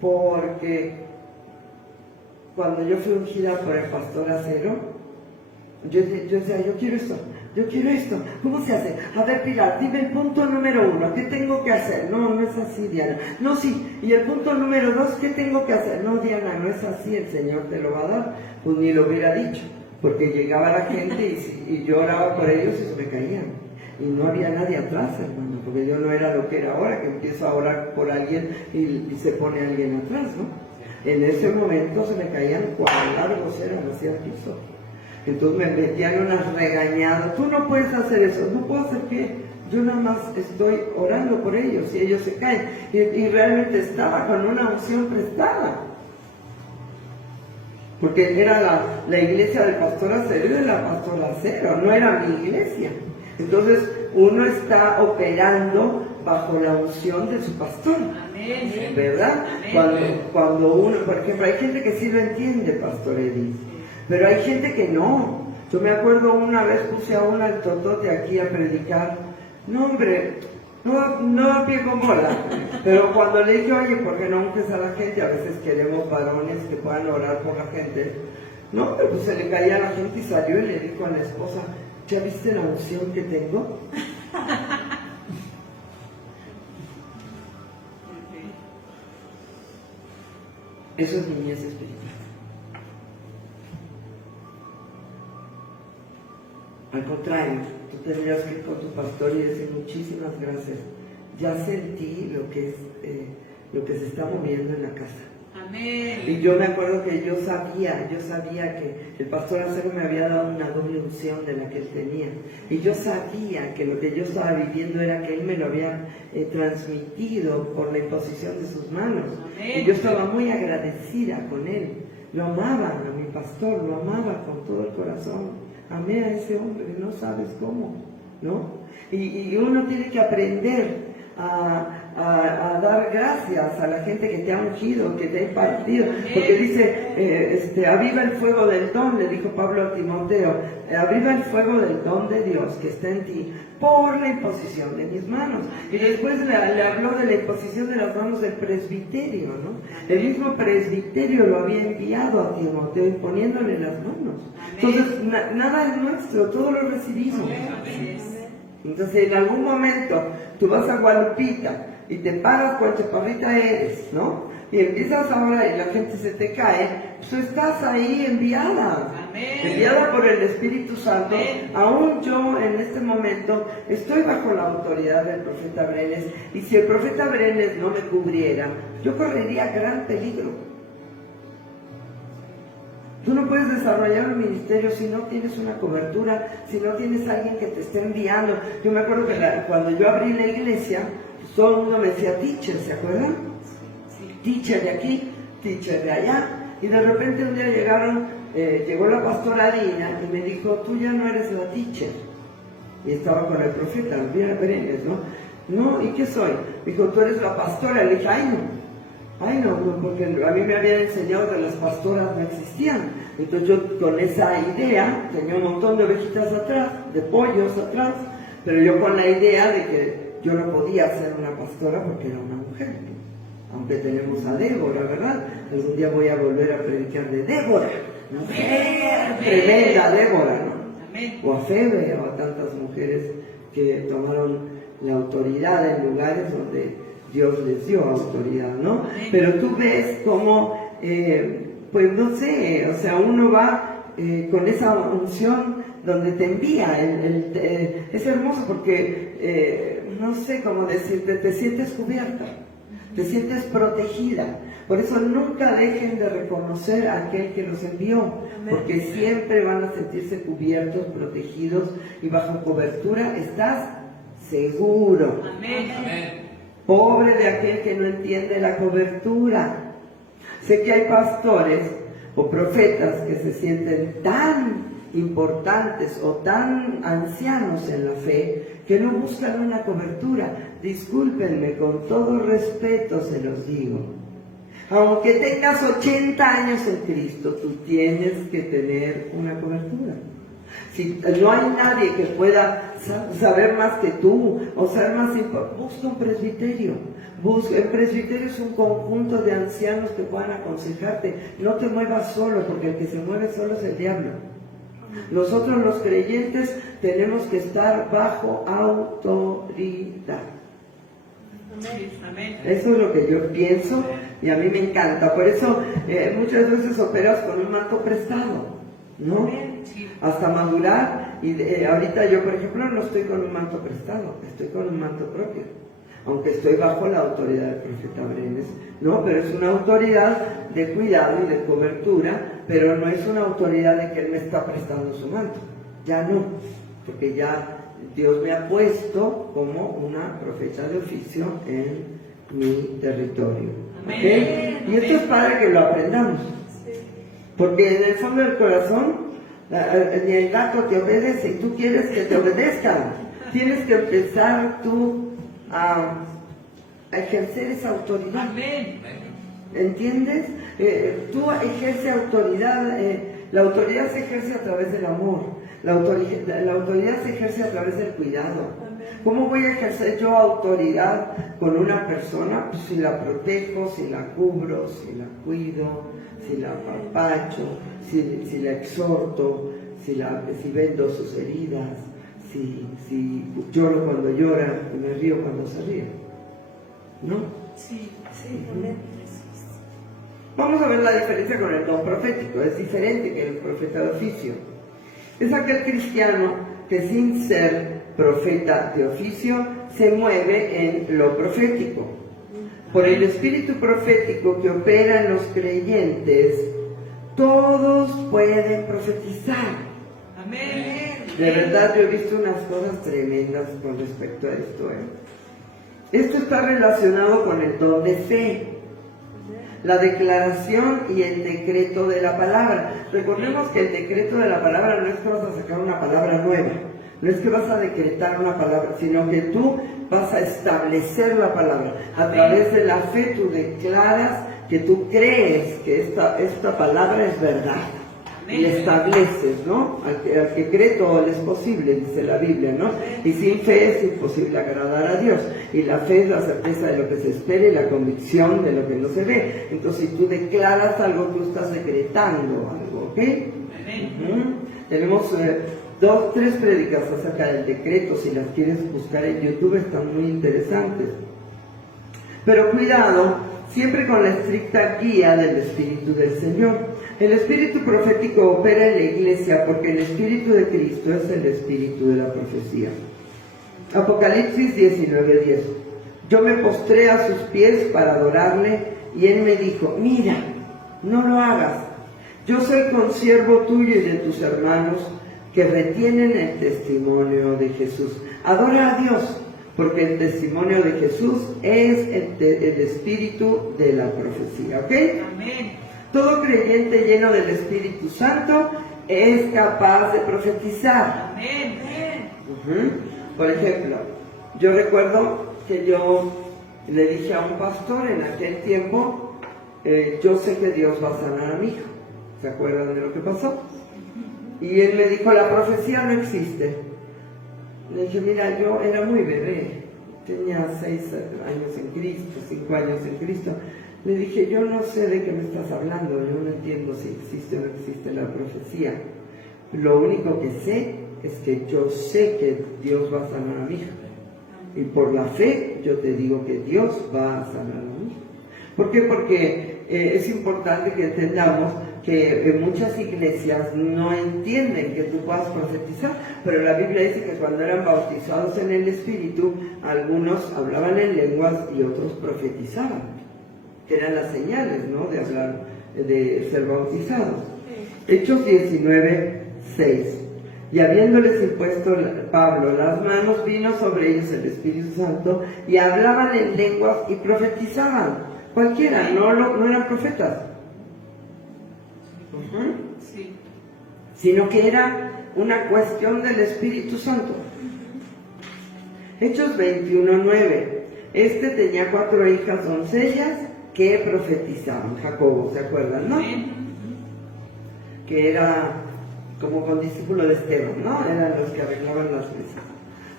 porque cuando yo fui ungida por el pastor Acero, yo decía, yo quiero esto, ¿cómo se hace? A ver, Pilar, dime el punto número 1, ¿qué tengo que hacer? No, no es así, Diana. No, sí, y el punto número 2, ¿qué tengo que hacer? No, Diana, no es así, el Señor te lo va a dar. Pues ni lo hubiera dicho, porque llegaba la gente y yo oraba por ellos y se me caían. Y no había nadie atrás, hermano, porque yo no era lo que era ahora, que empiezo a orar por alguien y se pone alguien atrás, ¿no? En ese momento se me caían cuán largos eran hacia el piso. Entonces me metían unas regañadas, tú no puedes hacer eso, no puedo hacer qué, yo nada más estoy orando por ellos y ellos se caen. Y realmente estaba con una unción prestada. Porque era la iglesia del pastor Acero y de la pastora Acero, no era mi iglesia. Entonces uno está operando bajo la unción de su pastor. Amén. ¿Verdad? Amén. Cuando uno, por ejemplo, hay gente que sí lo entiende, Pastor Edith, pero hay gente que no. Yo me acuerdo una vez puse a una al totote aquí a predicar. No, hombre, no a pie con bola. Pero cuando le dije, oye, ¿por qué no unges a la gente? A veces queremos varones que puedan orar por la gente. No, pero pues se le caía a la gente y salió y le dijo a la esposa, ¿ya viste la unción que tengo? Eso es niñez espiritual. Al contrario, tú tendrías que ir con tu pastor y decir muchísimas gracias. Ya sentí lo que se está moviendo en la casa. Amén. Y yo me acuerdo que yo sabía que el pastor Acero me había dado una doble unción de la que él tenía. Y yo sabía que lo que yo estaba viviendo era que él me lo había transmitido por la imposición de sus manos. Amén. Y yo estaba muy agradecida con él. Lo amaba a mi pastor, lo amaba con todo el corazón. Amé a ese hombre, no sabes cómo, ¿no? Y uno tiene que aprender a dar gracias a la gente que te ha ungido, que te ha impartido, porque dice, aviva el fuego del don, le dijo Pablo a Timoteo, aviva el fuego del don de Dios que está en ti por la imposición de mis manos. Y después le habló de la imposición de las manos del presbiterio, ¿no? El mismo presbiterio lo había enviado a Timoteo imponiéndole las manos. Entonces nada es nuestro, todo lo recibimos. Entonces en algún momento tú vas a Guadalupita y te paras cuán chaparrita eres, ¿no? Y empiezas ahora y la gente se te cae, tú estás ahí enviada. Amén. Enviada por el Espíritu Santo. Amén. Aún yo en este momento estoy bajo la autoridad del profeta Brenes, y si el profeta Brenes no me cubriera, yo correría gran peligro. Tú no puedes desarrollar un ministerio si no tienes una cobertura, si no tienes a alguien que te esté enviando. Yo me acuerdo que cuando yo abrí la iglesia, todo el mundo me decía teacher, ¿se acuerdan? Sí. Teacher de aquí, teacher de allá. Y de repente un día llegó la pastora Dina y me dijo, tú ya no eres la teacher. Y estaba con el profeta, Elvira Brenes, ¿no? No, ¿y qué soy? Me dijo, tú eres la pastora. Le dije, ay no, porque a mí me habían enseñado que las pastoras no existían. Entonces yo con esa idea tenía un montón de ovejitas atrás, de pollos atrás, pero yo con la idea de que yo no podía ser una pastora porque era una mujer. Aunque tenemos a Débora, ¿verdad? Algún día voy a volver a predicar de Débora, mujer tremenda Débora, ¿no? O a Febe, o a tantas mujeres que tomaron la autoridad en lugares donde Dios les dio autoridad, ¿no? Pero tú ves cómo, pues no sé, o sea, uno va con esa unción donde te envía. Es hermoso porque, no sé cómo decirte, te sientes cubierta, te sientes protegida. Por eso nunca dejen de reconocer a aquel que los envió, porque siempre van a sentirse cubiertos, protegidos y bajo cobertura. Estás seguro. Amén. Pobre de aquel que no entiende la cobertura. Sé que hay pastores o profetas que se sienten tan importantes o tan ancianos en la fe que no buscan una cobertura. Discúlpenme, con todo respeto se los digo. Aunque tengas 80 años en Cristo, tú tienes que tener una cobertura. Si no hay nadie que pueda saber más que tú o ser más importante, busca un presbiterio. El presbiterio es un conjunto de ancianos que puedan aconsejarte. No te muevas solo, porque el que se mueve solo es el diablo. Nosotros los creyentes tenemos que estar bajo autoridad. Eso es lo que yo pienso y a mí me encanta. Por eso muchas veces operas con un manto prestado, ¿no? Hasta madurar. Y ahorita yo, por ejemplo, no estoy con un manto prestado, estoy con un manto propio. Aunque estoy bajo la autoridad del profeta Brenes, no, pero es una autoridad de cuidado y de cobertura, pero no es una autoridad de que él me está prestando su manto. Ya no, porque ya Dios me ha puesto como una profeta de oficio en mi territorio. ¿Okay? Y esto es para que lo aprendamos, porque en el fondo del corazón ni el gato te obedece y tú quieres que te obedezcan. Tienes que empezar tú a ejercer esa autoridad. ¿Entiendes? Tú ejerces autoridad. La autoridad se ejerce a través del amor. La autoridad se ejerce a través del cuidado. ¿Cómo voy a ejercer yo autoridad con una persona? Pues si la protejo, si la cubro, si la cuido, si la apapacho, si la exhorto, si vendo sus heridas, si lloro cuando llora y me río cuando se ríe. ¿No? Sí, amén. Vamos a ver la diferencia con el don profético. Es diferente que el profeta de oficio. Es aquel cristiano que sin ser profeta de oficio se mueve en lo profético. Por el espíritu profético que opera en los creyentes, todos pueden profetizar. Amén. De verdad yo he visto unas cosas tremendas con respecto a esto. Esto está relacionado con el don de fe, la declaración y el decreto de la palabra. Recordemos que el decreto de la palabra no es que vas a sacar una palabra nueva, no es que vas a decretar una palabra, sino que tú vas a establecer la palabra. A través de la fe tú declaras que tú crees que esta palabra es verdad. Y estableces, ¿no? Al que cree todo le es posible, dice la Biblia, ¿no? Y sin fe es imposible agradar a Dios. Y la fe es la certeza de lo que se espera y la convicción de lo que no se ve. Entonces, si tú declaras algo, tú estás decretando algo, ¿ok? Tenemos 3 prédicas acerca del decreto, si las quieres buscar en YouTube, están muy interesantes. Pero cuidado, siempre con la estricta guía del Espíritu del Señor. El espíritu profético opera en la iglesia porque el espíritu de Cristo es el espíritu de la profecía. Apocalipsis 19:10. Yo me postré a sus pies para adorarle y él me dijo, mira, no lo hagas. Yo soy consiervo tuyo y de tus hermanos que retienen el testimonio de Jesús. Adora a Dios, porque el testimonio de Jesús es el espíritu de la profecía. ¿Ok? Amén. Todo creyente lleno del Espíritu Santo es capaz de profetizar. Amén. Por ejemplo, yo recuerdo que yo le dije a un pastor en aquel tiempo, yo sé que Dios va a sanar a mi hijo. ¿Se acuerdan de lo que pasó? Y él me dijo, la profecía no existe. Le dije, mira, yo era muy bebé, tenía 6 años en Cristo, 5 años en Cristo. Le dije, yo no sé de qué me estás hablando, yo no entiendo si existe o no existe la profecía. Lo único que sé es que yo sé que Dios va a sanar a mi hijo. Y por la fe yo te digo que Dios va a sanar a mi hijo. ¿Por qué? Porque es importante que entendamos que en muchas iglesias no entienden que tú puedas profetizar, pero la Biblia dice que cuando eran bautizados en el Espíritu, algunos hablaban en lenguas y otros profetizaban, que eran las señales, ¿no?, de hablar, de ser bautizados. Hechos 19:6. Y habiéndoles impuesto Pablo las manos, vino sobre ellos el Espíritu Santo y hablaban en lenguas y profetizaban. Cualquiera, no eran profetas. Sí. Sino que era una cuestión del Espíritu Santo. Hechos 21:9. Este tenía 4 hijas doncellas que profetizaban. Jacobo, ¿se acuerdan, no? Que era como condiscípulo de Esteban, ¿no? Eran los que arreglaban las mesas.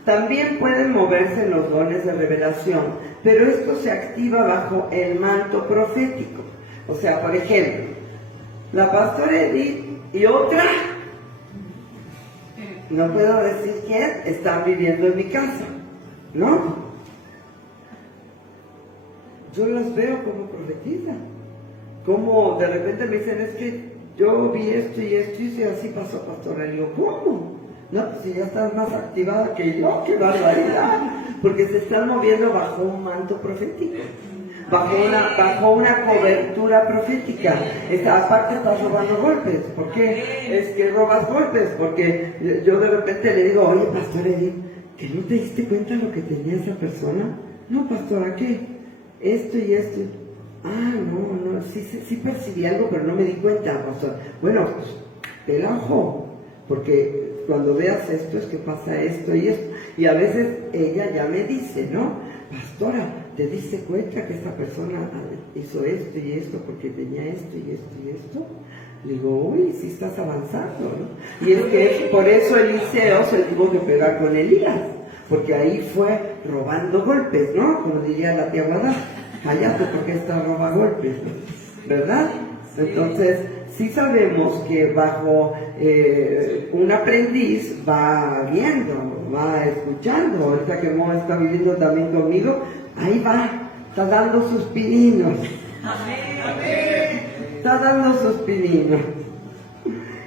También pueden moverse los dones de revelación, pero esto se activa bajo el manto profético. O sea, por ejemplo, la pastora Edith y otra, no puedo decir quién, están viviendo en mi casa, ¿no? Yo las veo como profetizan, como de repente me dicen, es que yo vi esto y si así pasó, pastora. Le digo, ¿cómo? No, pues si ya estás más activada que yo, qué barbaridad, porque se están moviendo bajo un manto profético, bajo una cobertura profética. Aparte estás robando golpes. ¿Por qué es que robas golpes? Porque yo de repente le digo, oye, pastora Edith, ¿que no te diste cuenta de lo que tenía esa persona? No, pastora, ¿qué? Esto y esto. Ah, no, sí percibí algo, pero no me di cuenta, pastor. Bueno, pues, te ojo, porque cuando veas esto es que pasa esto y esto. Y a veces ella ya me dice, ¿no? Pastora, ¿te diste cuenta que esta persona hizo esto y esto porque tenía esto y esto y esto? Le digo, uy, sí estás avanzando, ¿no? Y es que por eso Eliseo se tuvo que pegar con Elías, porque ahí fue robando golpes, ¿no? Como diría la tía Guadalajara. Cállate porque esta roba golpes, ¿verdad? Entonces, sí sabemos que bajo un aprendiz va viendo, va escuchando. Ahorita que Mo está viviendo también conmigo, ahí va, está dando sus pininos. Está dando sus pininos.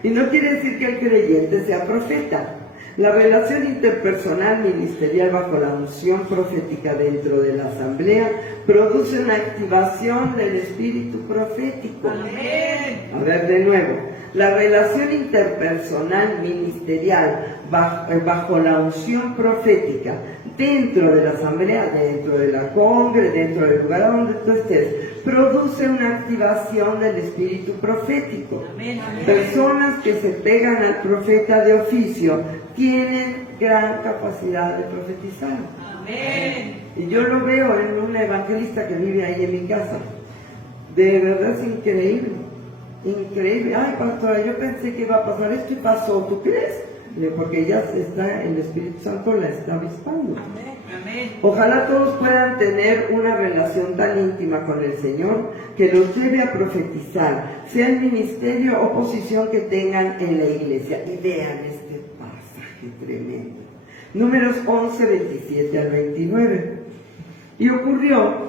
Y no quiere decir que el creyente sea profeta. La relación interpersonal ministerial bajo la unción profética dentro de la asamblea produce una activación del espíritu profético. Amén. A ver de nuevo. La relación interpersonal ministerial bajo la unción profética dentro de la asamblea, dentro de la congre, dentro del lugar donde tú estés, produce una activación del espíritu profético. Amén, amén. Personas que se pegan al profeta de oficio tienen gran capacidad de profetizar. Amén. Y yo lo veo en una evangelista que vive ahí en mi casa. De verdad es increíble. Increíble. Ay, pastora, yo pensé que iba a pasar esto y pasó. ¿Tú crees? Porque ella está, el Espíritu Santo la está avispando. Amén. Ojalá todos puedan tener una relación tan íntima con el Señor que los lleve a profetizar, sea el ministerio o posición que tengan en la iglesia. Y vean este pasaje tremendo. Números 11, 27 al 29. Y ocurrió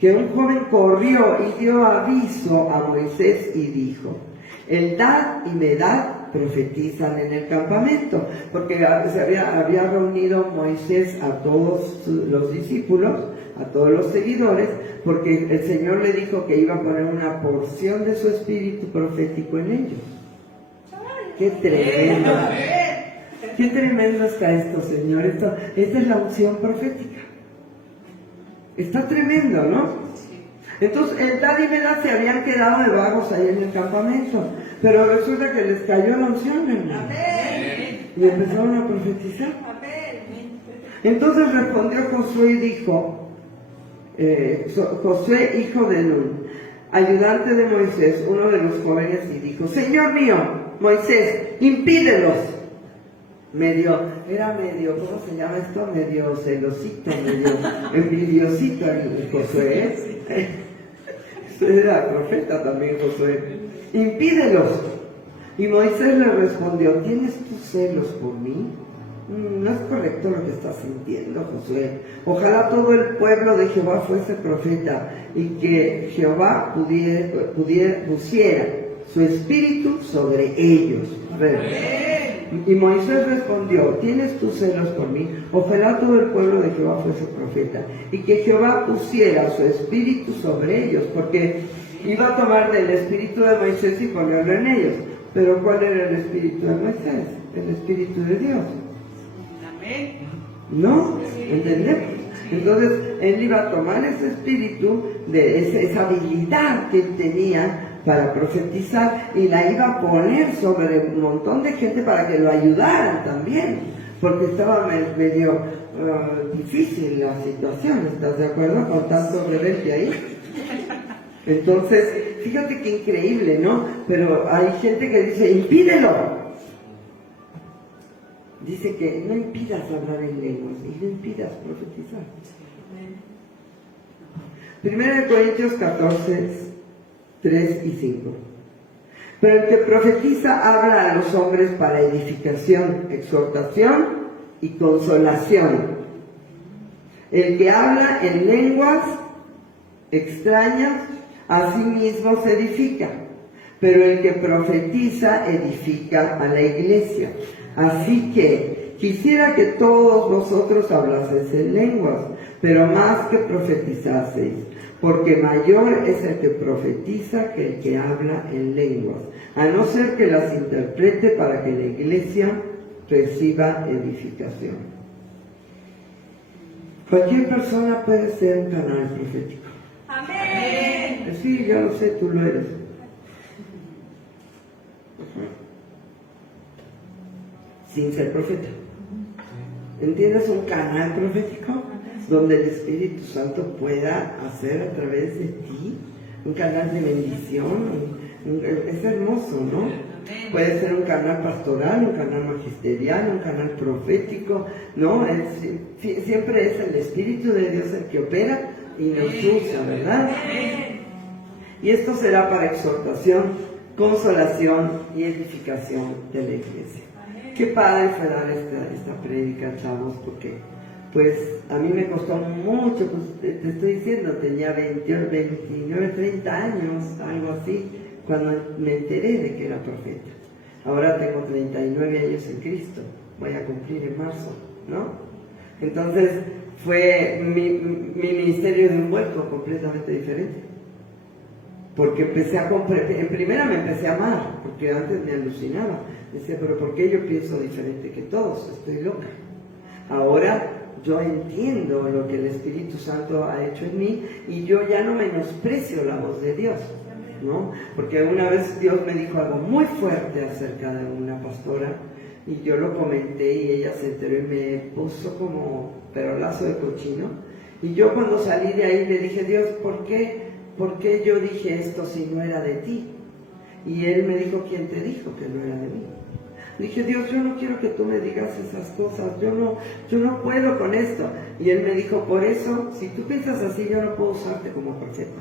que un joven corrió y dio aviso a Moisés y dijo: Eldad y Medad profetizan en el campamento, porque se había reunido Moisés a todos los discípulos, a todos los seguidores, porque el Señor le dijo que iba a poner una porción de su espíritu profético en ellos. ¡Qué tremendo! ¡Qué tremendo está esto, Señor! Esta es la unción profética. Está tremendo, ¿no? Entonces, Eldad y Medad se habían quedado de vagos ahí en el campamento, pero resulta que les cayó la unción, hermano. Y empezaron a profetizar. Entonces respondió Josué y dijo, Josué, hijo de Nun, ayudante de Moisés, uno de los jóvenes, y dijo: Señor mío, Moisés, impídelos. Era medio, ¿cómo se llama esto? Medio celosito, medio envidiosito el Josué. Era profeta también Josué. Impídelos. Y Moisés le respondió: ¿tienes tus celos por mí? No es correcto lo que estás sintiendo, Josué. Ojalá todo el pueblo de Jehová fuese profeta y que Jehová pusiera su espíritu sobre ellos. A ver. Y Moisés respondió, ¿tienes tú celos por mí? Ojalá todo el pueblo de Jehová fuese profeta, y que Jehová pusiera su espíritu sobre ellos, porque iba a tomar del espíritu de Moisés y ponerlo en ellos. Pero ¿cuál era el espíritu de Moisés? El espíritu de Dios. Amén. ¿No? ¿Entendemos? Entonces, él iba a tomar ese espíritu, de esa habilidad que él tenía para profetizar, y la iba a poner sobre un montón de gente para que lo ayudaran también, porque estaba medio difícil la situación, ¿estás de acuerdo? Con tanto rebelde ahí. Entonces, fíjate qué increíble, ¿no? Pero hay gente que dice, impídelo. Dice que no impidas hablar en lenguas y no impidas profetizar. 1 Corintios 14, 3 y 5. Pero el que profetiza habla a los hombres para edificación, exhortación y consolación. El que habla en lenguas extrañas, a sí mismo se edifica, pero el que profetiza edifica a la iglesia. Así que quisiera que todos vosotros hablaseis en lenguas, pero más que profetizaseis, porque mayor es el que profetiza que el que habla en lenguas, a no ser que las interprete para que la iglesia reciba edificación. Cualquier persona puede ser un canal profético. Amén. Sí, yo lo sé, tú lo eres. Sin ser profeta. ¿Entiendes? Un canal profético donde el Espíritu Santo pueda hacer a través de ti un canal de bendición. Es hermoso, ¿no? Puede ser un canal pastoral, un canal magisterial, un canal profético, ¿no? Siempre es el Espíritu de Dios el que opera y nos usa, ¿verdad? Y esto será para exhortación, consolación y edificación de la iglesia. Qué padre fue dar esta prédica, chavos, porque pues a mí me costó mucho, pues te estoy diciendo, tenía 29, 30 años, algo así, cuando me enteré de que era profeta. Ahora tengo 39 años en Cristo, voy a cumplir en marzo, ¿no? Entonces fue mi ministerio de un vuelco completamente diferente. Porque en primera me empecé a amar, porque antes me alucinaba. Decía, pero ¿por qué yo pienso diferente que todos? Estoy loca. Ahora yo entiendo lo que el Espíritu Santo ha hecho en mí y yo ya no menosprecio la voz de Dios, ¿no? Porque una vez Dios me dijo algo muy fuerte acerca de una pastora y yo lo comenté y ella se enteró y me puso como perolazo de cochino. Y yo cuando salí de ahí le dije, Dios, ¿por qué yo dije esto si no era de ti? Y él me dijo, ¿quién te dijo que no era de mí? Dije, Dios, yo no quiero que tú me digas esas cosas, yo no puedo con esto. Y él me dijo, por eso, si tú piensas así, yo no puedo usarte como profeta.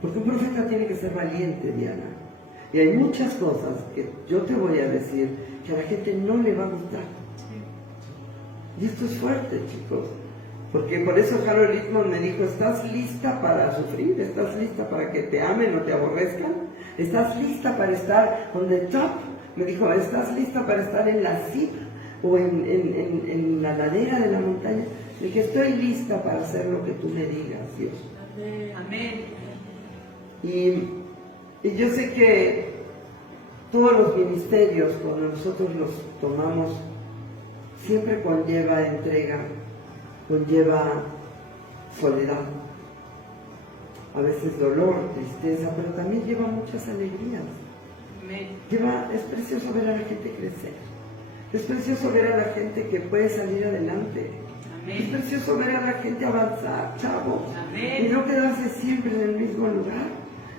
Porque un profeta tiene que ser valiente, Diana. Y hay muchas cosas que yo te voy a decir que a la gente no le va a gustar. Y esto es fuerte, chicos. Porque por eso Harold Littman me dijo, ¿estás lista para sufrir? ¿Estás lista para que te amen o te aborrezcan? ¿Estás lista para estar on the top? Me dijo, ¿estás lista para estar en la cima o en la ladera de la montaña? Le dije, estoy lista para hacer lo que tú me digas, Dios. Amén. Y yo sé que todos los ministerios, cuando nosotros los tomamos, siempre conlleva entrega, conlleva soledad, a veces dolor, tristeza, pero también lleva muchas alegrías. Es precioso ver a la gente crecer, es precioso ver a la gente que puede salir adelante. Amén. Es precioso ver a la gente avanzar, chavos. Amén. Y no quedarse siempre en el mismo lugar,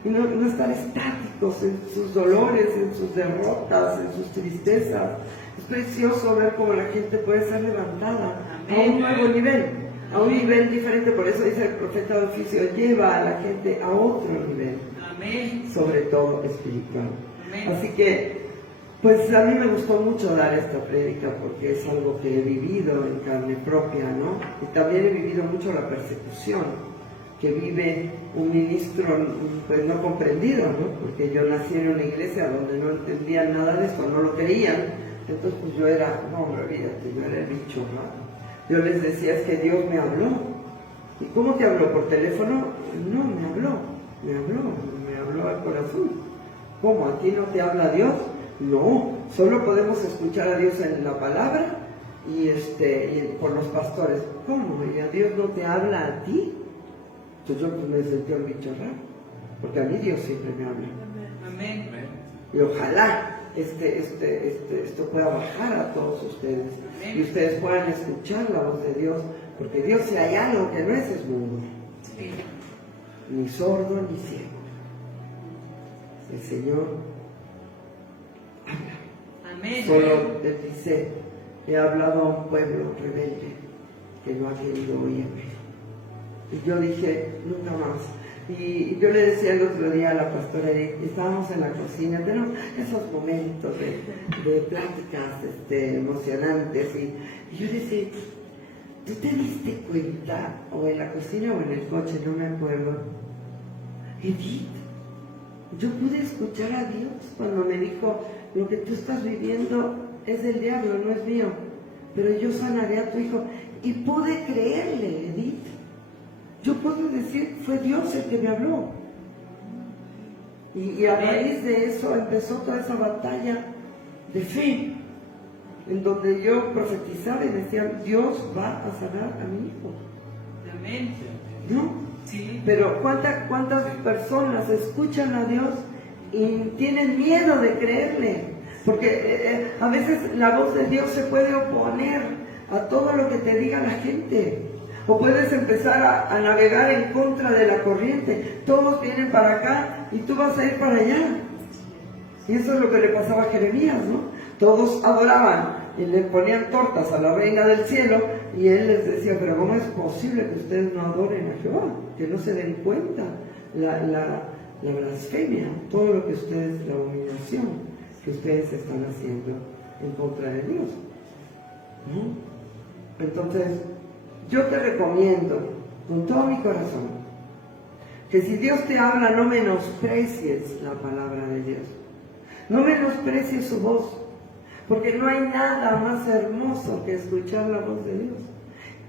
y no estar estáticos en sus dolores, en sus derrotas, en sus tristezas. Es precioso ver cómo la gente puede ser levantada. Amén. A un nuevo nivel, a un nivel diferente. Por eso dice el profeta de oficio, lleva a la gente a otro nivel. Amén. Sobre todo espiritual. Amén. Así que, pues a mí me gustó mucho dar esta prédica porque es algo que he vivido en carne propia, ¿no? Y también he vivido mucho la persecución que vive un ministro pues no comprendido, ¿no? Porque yo nací en una iglesia donde no entendían nada de esto, no lo creían. Entonces pues yo era, no hombre, olvídate, yo era el bicho raro. Yo les decía, es que Dios me habló. ¿Y cómo te habló? ¿Por teléfono? No, me habló al corazón. ¿Cómo? ¿A ti no te habla Dios? No, solo podemos escuchar a Dios en la palabra y por los pastores. ¿Cómo? ¿Y a Dios no te habla a ti? Entonces yo me sentí un bicho raro, porque a mí Dios siempre me habla. Amén. Y ojalá esto pueda bajar a todos ustedes y ustedes puedan escuchar la voz de Dios, porque Dios, si hay algo que no es mudo, Sí. ni sordo ni ciego. El Señor habla. Amén. Solo Él dice, he hablado a un pueblo rebelde que no ha querido oírme. Y yo dije, nunca más. Y yo le decía el otro día a la pastora Edith, estábamos en la cocina, tenemos esos momentos de pláticas emocionantes, y yo decía, ¿tú te diste cuenta, o en la cocina o en el coche, no me acuerdo, Edith, yo pude escuchar a Dios cuando me dijo, lo que tú estás viviendo es del diablo, no es mío, pero yo sanaré a tu hijo? Y pude creerle, Edith. Yo puedo decir, fue Dios el que me habló. Y a raíz de eso empezó toda esa batalla de fe, en donde yo profetizaba y decía, Dios va a sanar a mi hijo. Amén. ¿No? Sí. Pero ¿cuántas personas escuchan a Dios y tienen miedo de creerle? Porque a veces la voz de Dios se puede oponer a todo lo que te diga la gente. O puedes empezar a navegar en contra de la corriente. Todos vienen para acá y tú vas a ir para allá. Y eso es lo que le pasaba a Jeremías, ¿no? Todos adoraban y le ponían tortas a la reina del cielo y él les decía, pero ¿cómo es posible que ustedes no adoren a Jehová? Que no se den cuenta la blasfemia, todo lo que ustedes, la abominación que ustedes están haciendo en contra de Dios, ¿no? Entonces, yo te recomiendo con todo mi corazón que si Dios te habla, no menosprecies la palabra de Dios, no menosprecies su voz, porque no hay nada más hermoso que escuchar la voz de Dios,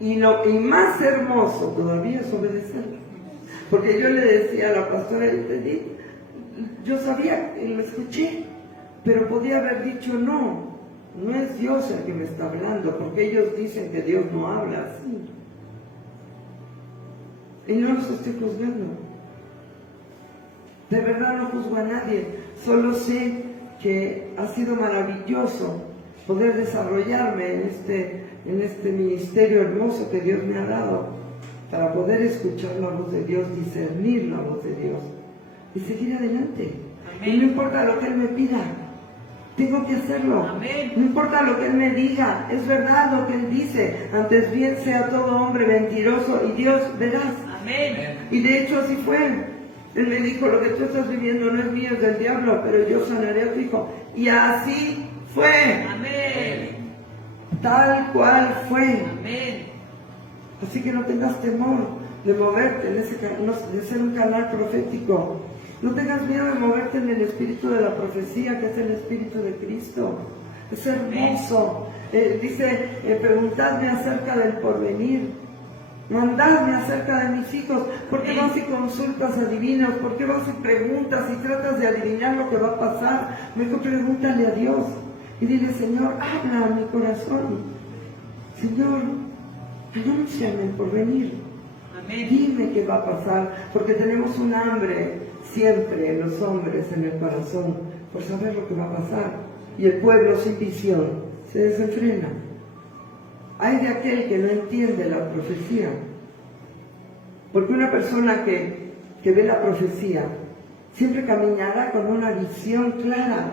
y más hermoso todavía es obedecerla. Porque yo le decía a la pastora Edith, yo sabía y lo escuché, pero podía haber dicho no es Dios el que me está hablando, porque ellos dicen que Dios no habla así. Y no los estoy juzgando. De verdad no juzgo a nadie, solo sé que ha sido maravilloso poder desarrollarme en este ministerio hermoso que Dios me ha dado, para poder escuchar la voz de Dios, discernir la voz de Dios y seguir adelante. Amén. Y no importa lo que Él me pida, tengo que hacerlo. Amén. No importa lo que Él me diga, es verdad lo que Él dice. Antes bien sea todo hombre mentiroso y Dios veraz. Amén. Y de hecho así fue. Él me dijo, lo que tú estás viviendo no es mío, es del diablo, pero yo sanaré a tu hijo. Y así fue. Amén. Tal cual fue. Amén. Así que no tengas temor de moverte, de ser un canal profético. No tengas miedo de moverte en el espíritu de la profecía, que es el espíritu de Cristo. Es hermoso. Dice, preguntadme acerca del porvenir. Mandadme acerca de mis hijos. ¿Por qué vas y consultas a divinos? ¿Por qué vas y preguntas y tratas de adivinar lo que va a pasar? Mejor pregúntale a Dios y dile, Señor, habla a mi corazón. Señor, anúnciame el porvenir. Amén. Dime qué va a pasar, porque tenemos un hambre siempre los hombres en el corazón por saber lo que va a pasar. Y el pueblo sin visión se desenfrena. Hay de aquel que no entiende la profecía, porque una persona que ve la profecía siempre caminará con una visión clara,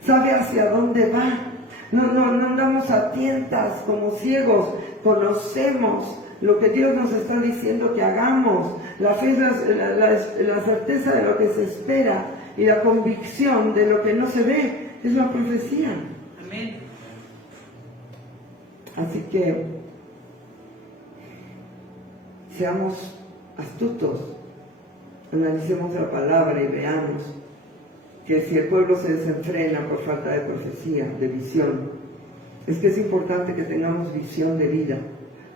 sabe hacia dónde va. No andamos a tientas como ciegos, conocemos lo que Dios nos está diciendo que hagamos. La fe es la certeza de lo que se espera, y la convicción de lo que no se ve es la profecía. Amén. Así que seamos astutos. Analicemos la palabra y veamos que si el pueblo se desenfrena por falta de profecía, de visión, es que es importante que tengamos visión de vida,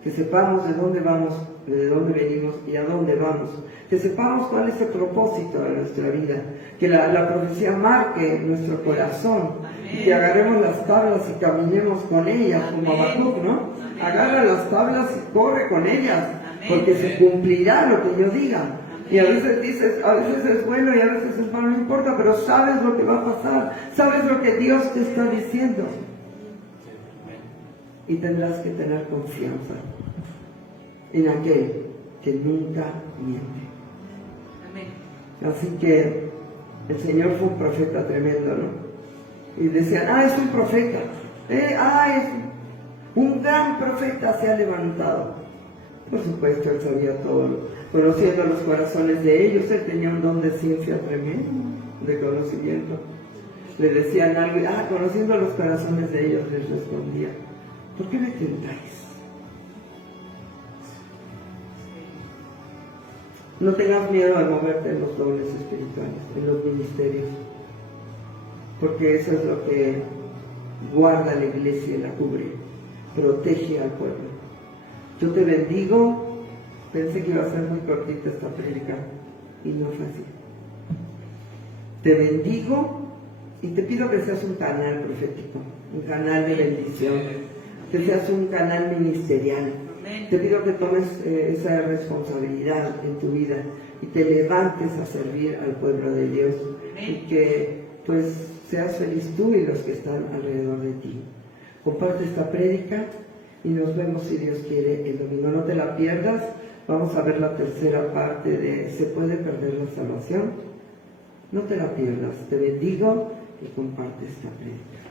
que sepamos de dónde vamos, de dónde venimos y a dónde vamos, que sepamos cuál es el propósito de nuestra vida, que la profecía marque nuestro corazón, y que agarremos las tablas y caminemos con ellas, como Habacuc, ¿no? Agarra las tablas y corre con ellas, porque se cumplirá lo que yo diga. Y a veces dices, a veces es bueno y a veces es malo, no importa, pero sabes lo que va a pasar, sabes lo que Dios te está diciendo. Y tendrás que tener confianza en aquel que nunca miente. Amén. Así que el Señor fue un profeta tremendo, ¿no? Y decían, es un profeta, es un gran profeta se ha levantado. Por supuesto, él sabía todo, conociendo los corazones de ellos, él tenía un don de ciencia tremendo, de conocimiento. Le decían algo y, conociendo los corazones de ellos, les respondía, ¿por qué me tentáis? No tengas miedo de moverte en los dones espirituales, en los ministerios, porque eso es lo que guarda la iglesia y la cubre, protege al pueblo. Yo te bendigo. Pensé que iba a ser muy cortita esta prédica y no fue así. Te bendigo y te pido que seas un canal profético, un canal de bendición, que seas un canal ministerial. Te pido que tomes esa responsabilidad en tu vida y te levantes a servir al pueblo de Dios y que pues seas feliz tú y los que están alrededor de ti. Comparte esta prédica y nos vemos, si Dios quiere, el domingo. No te la pierdas. Vamos a ver la tercera parte de ¿se puede perder la salvación? No te la pierdas. Te bendigo y comparte esta prédica.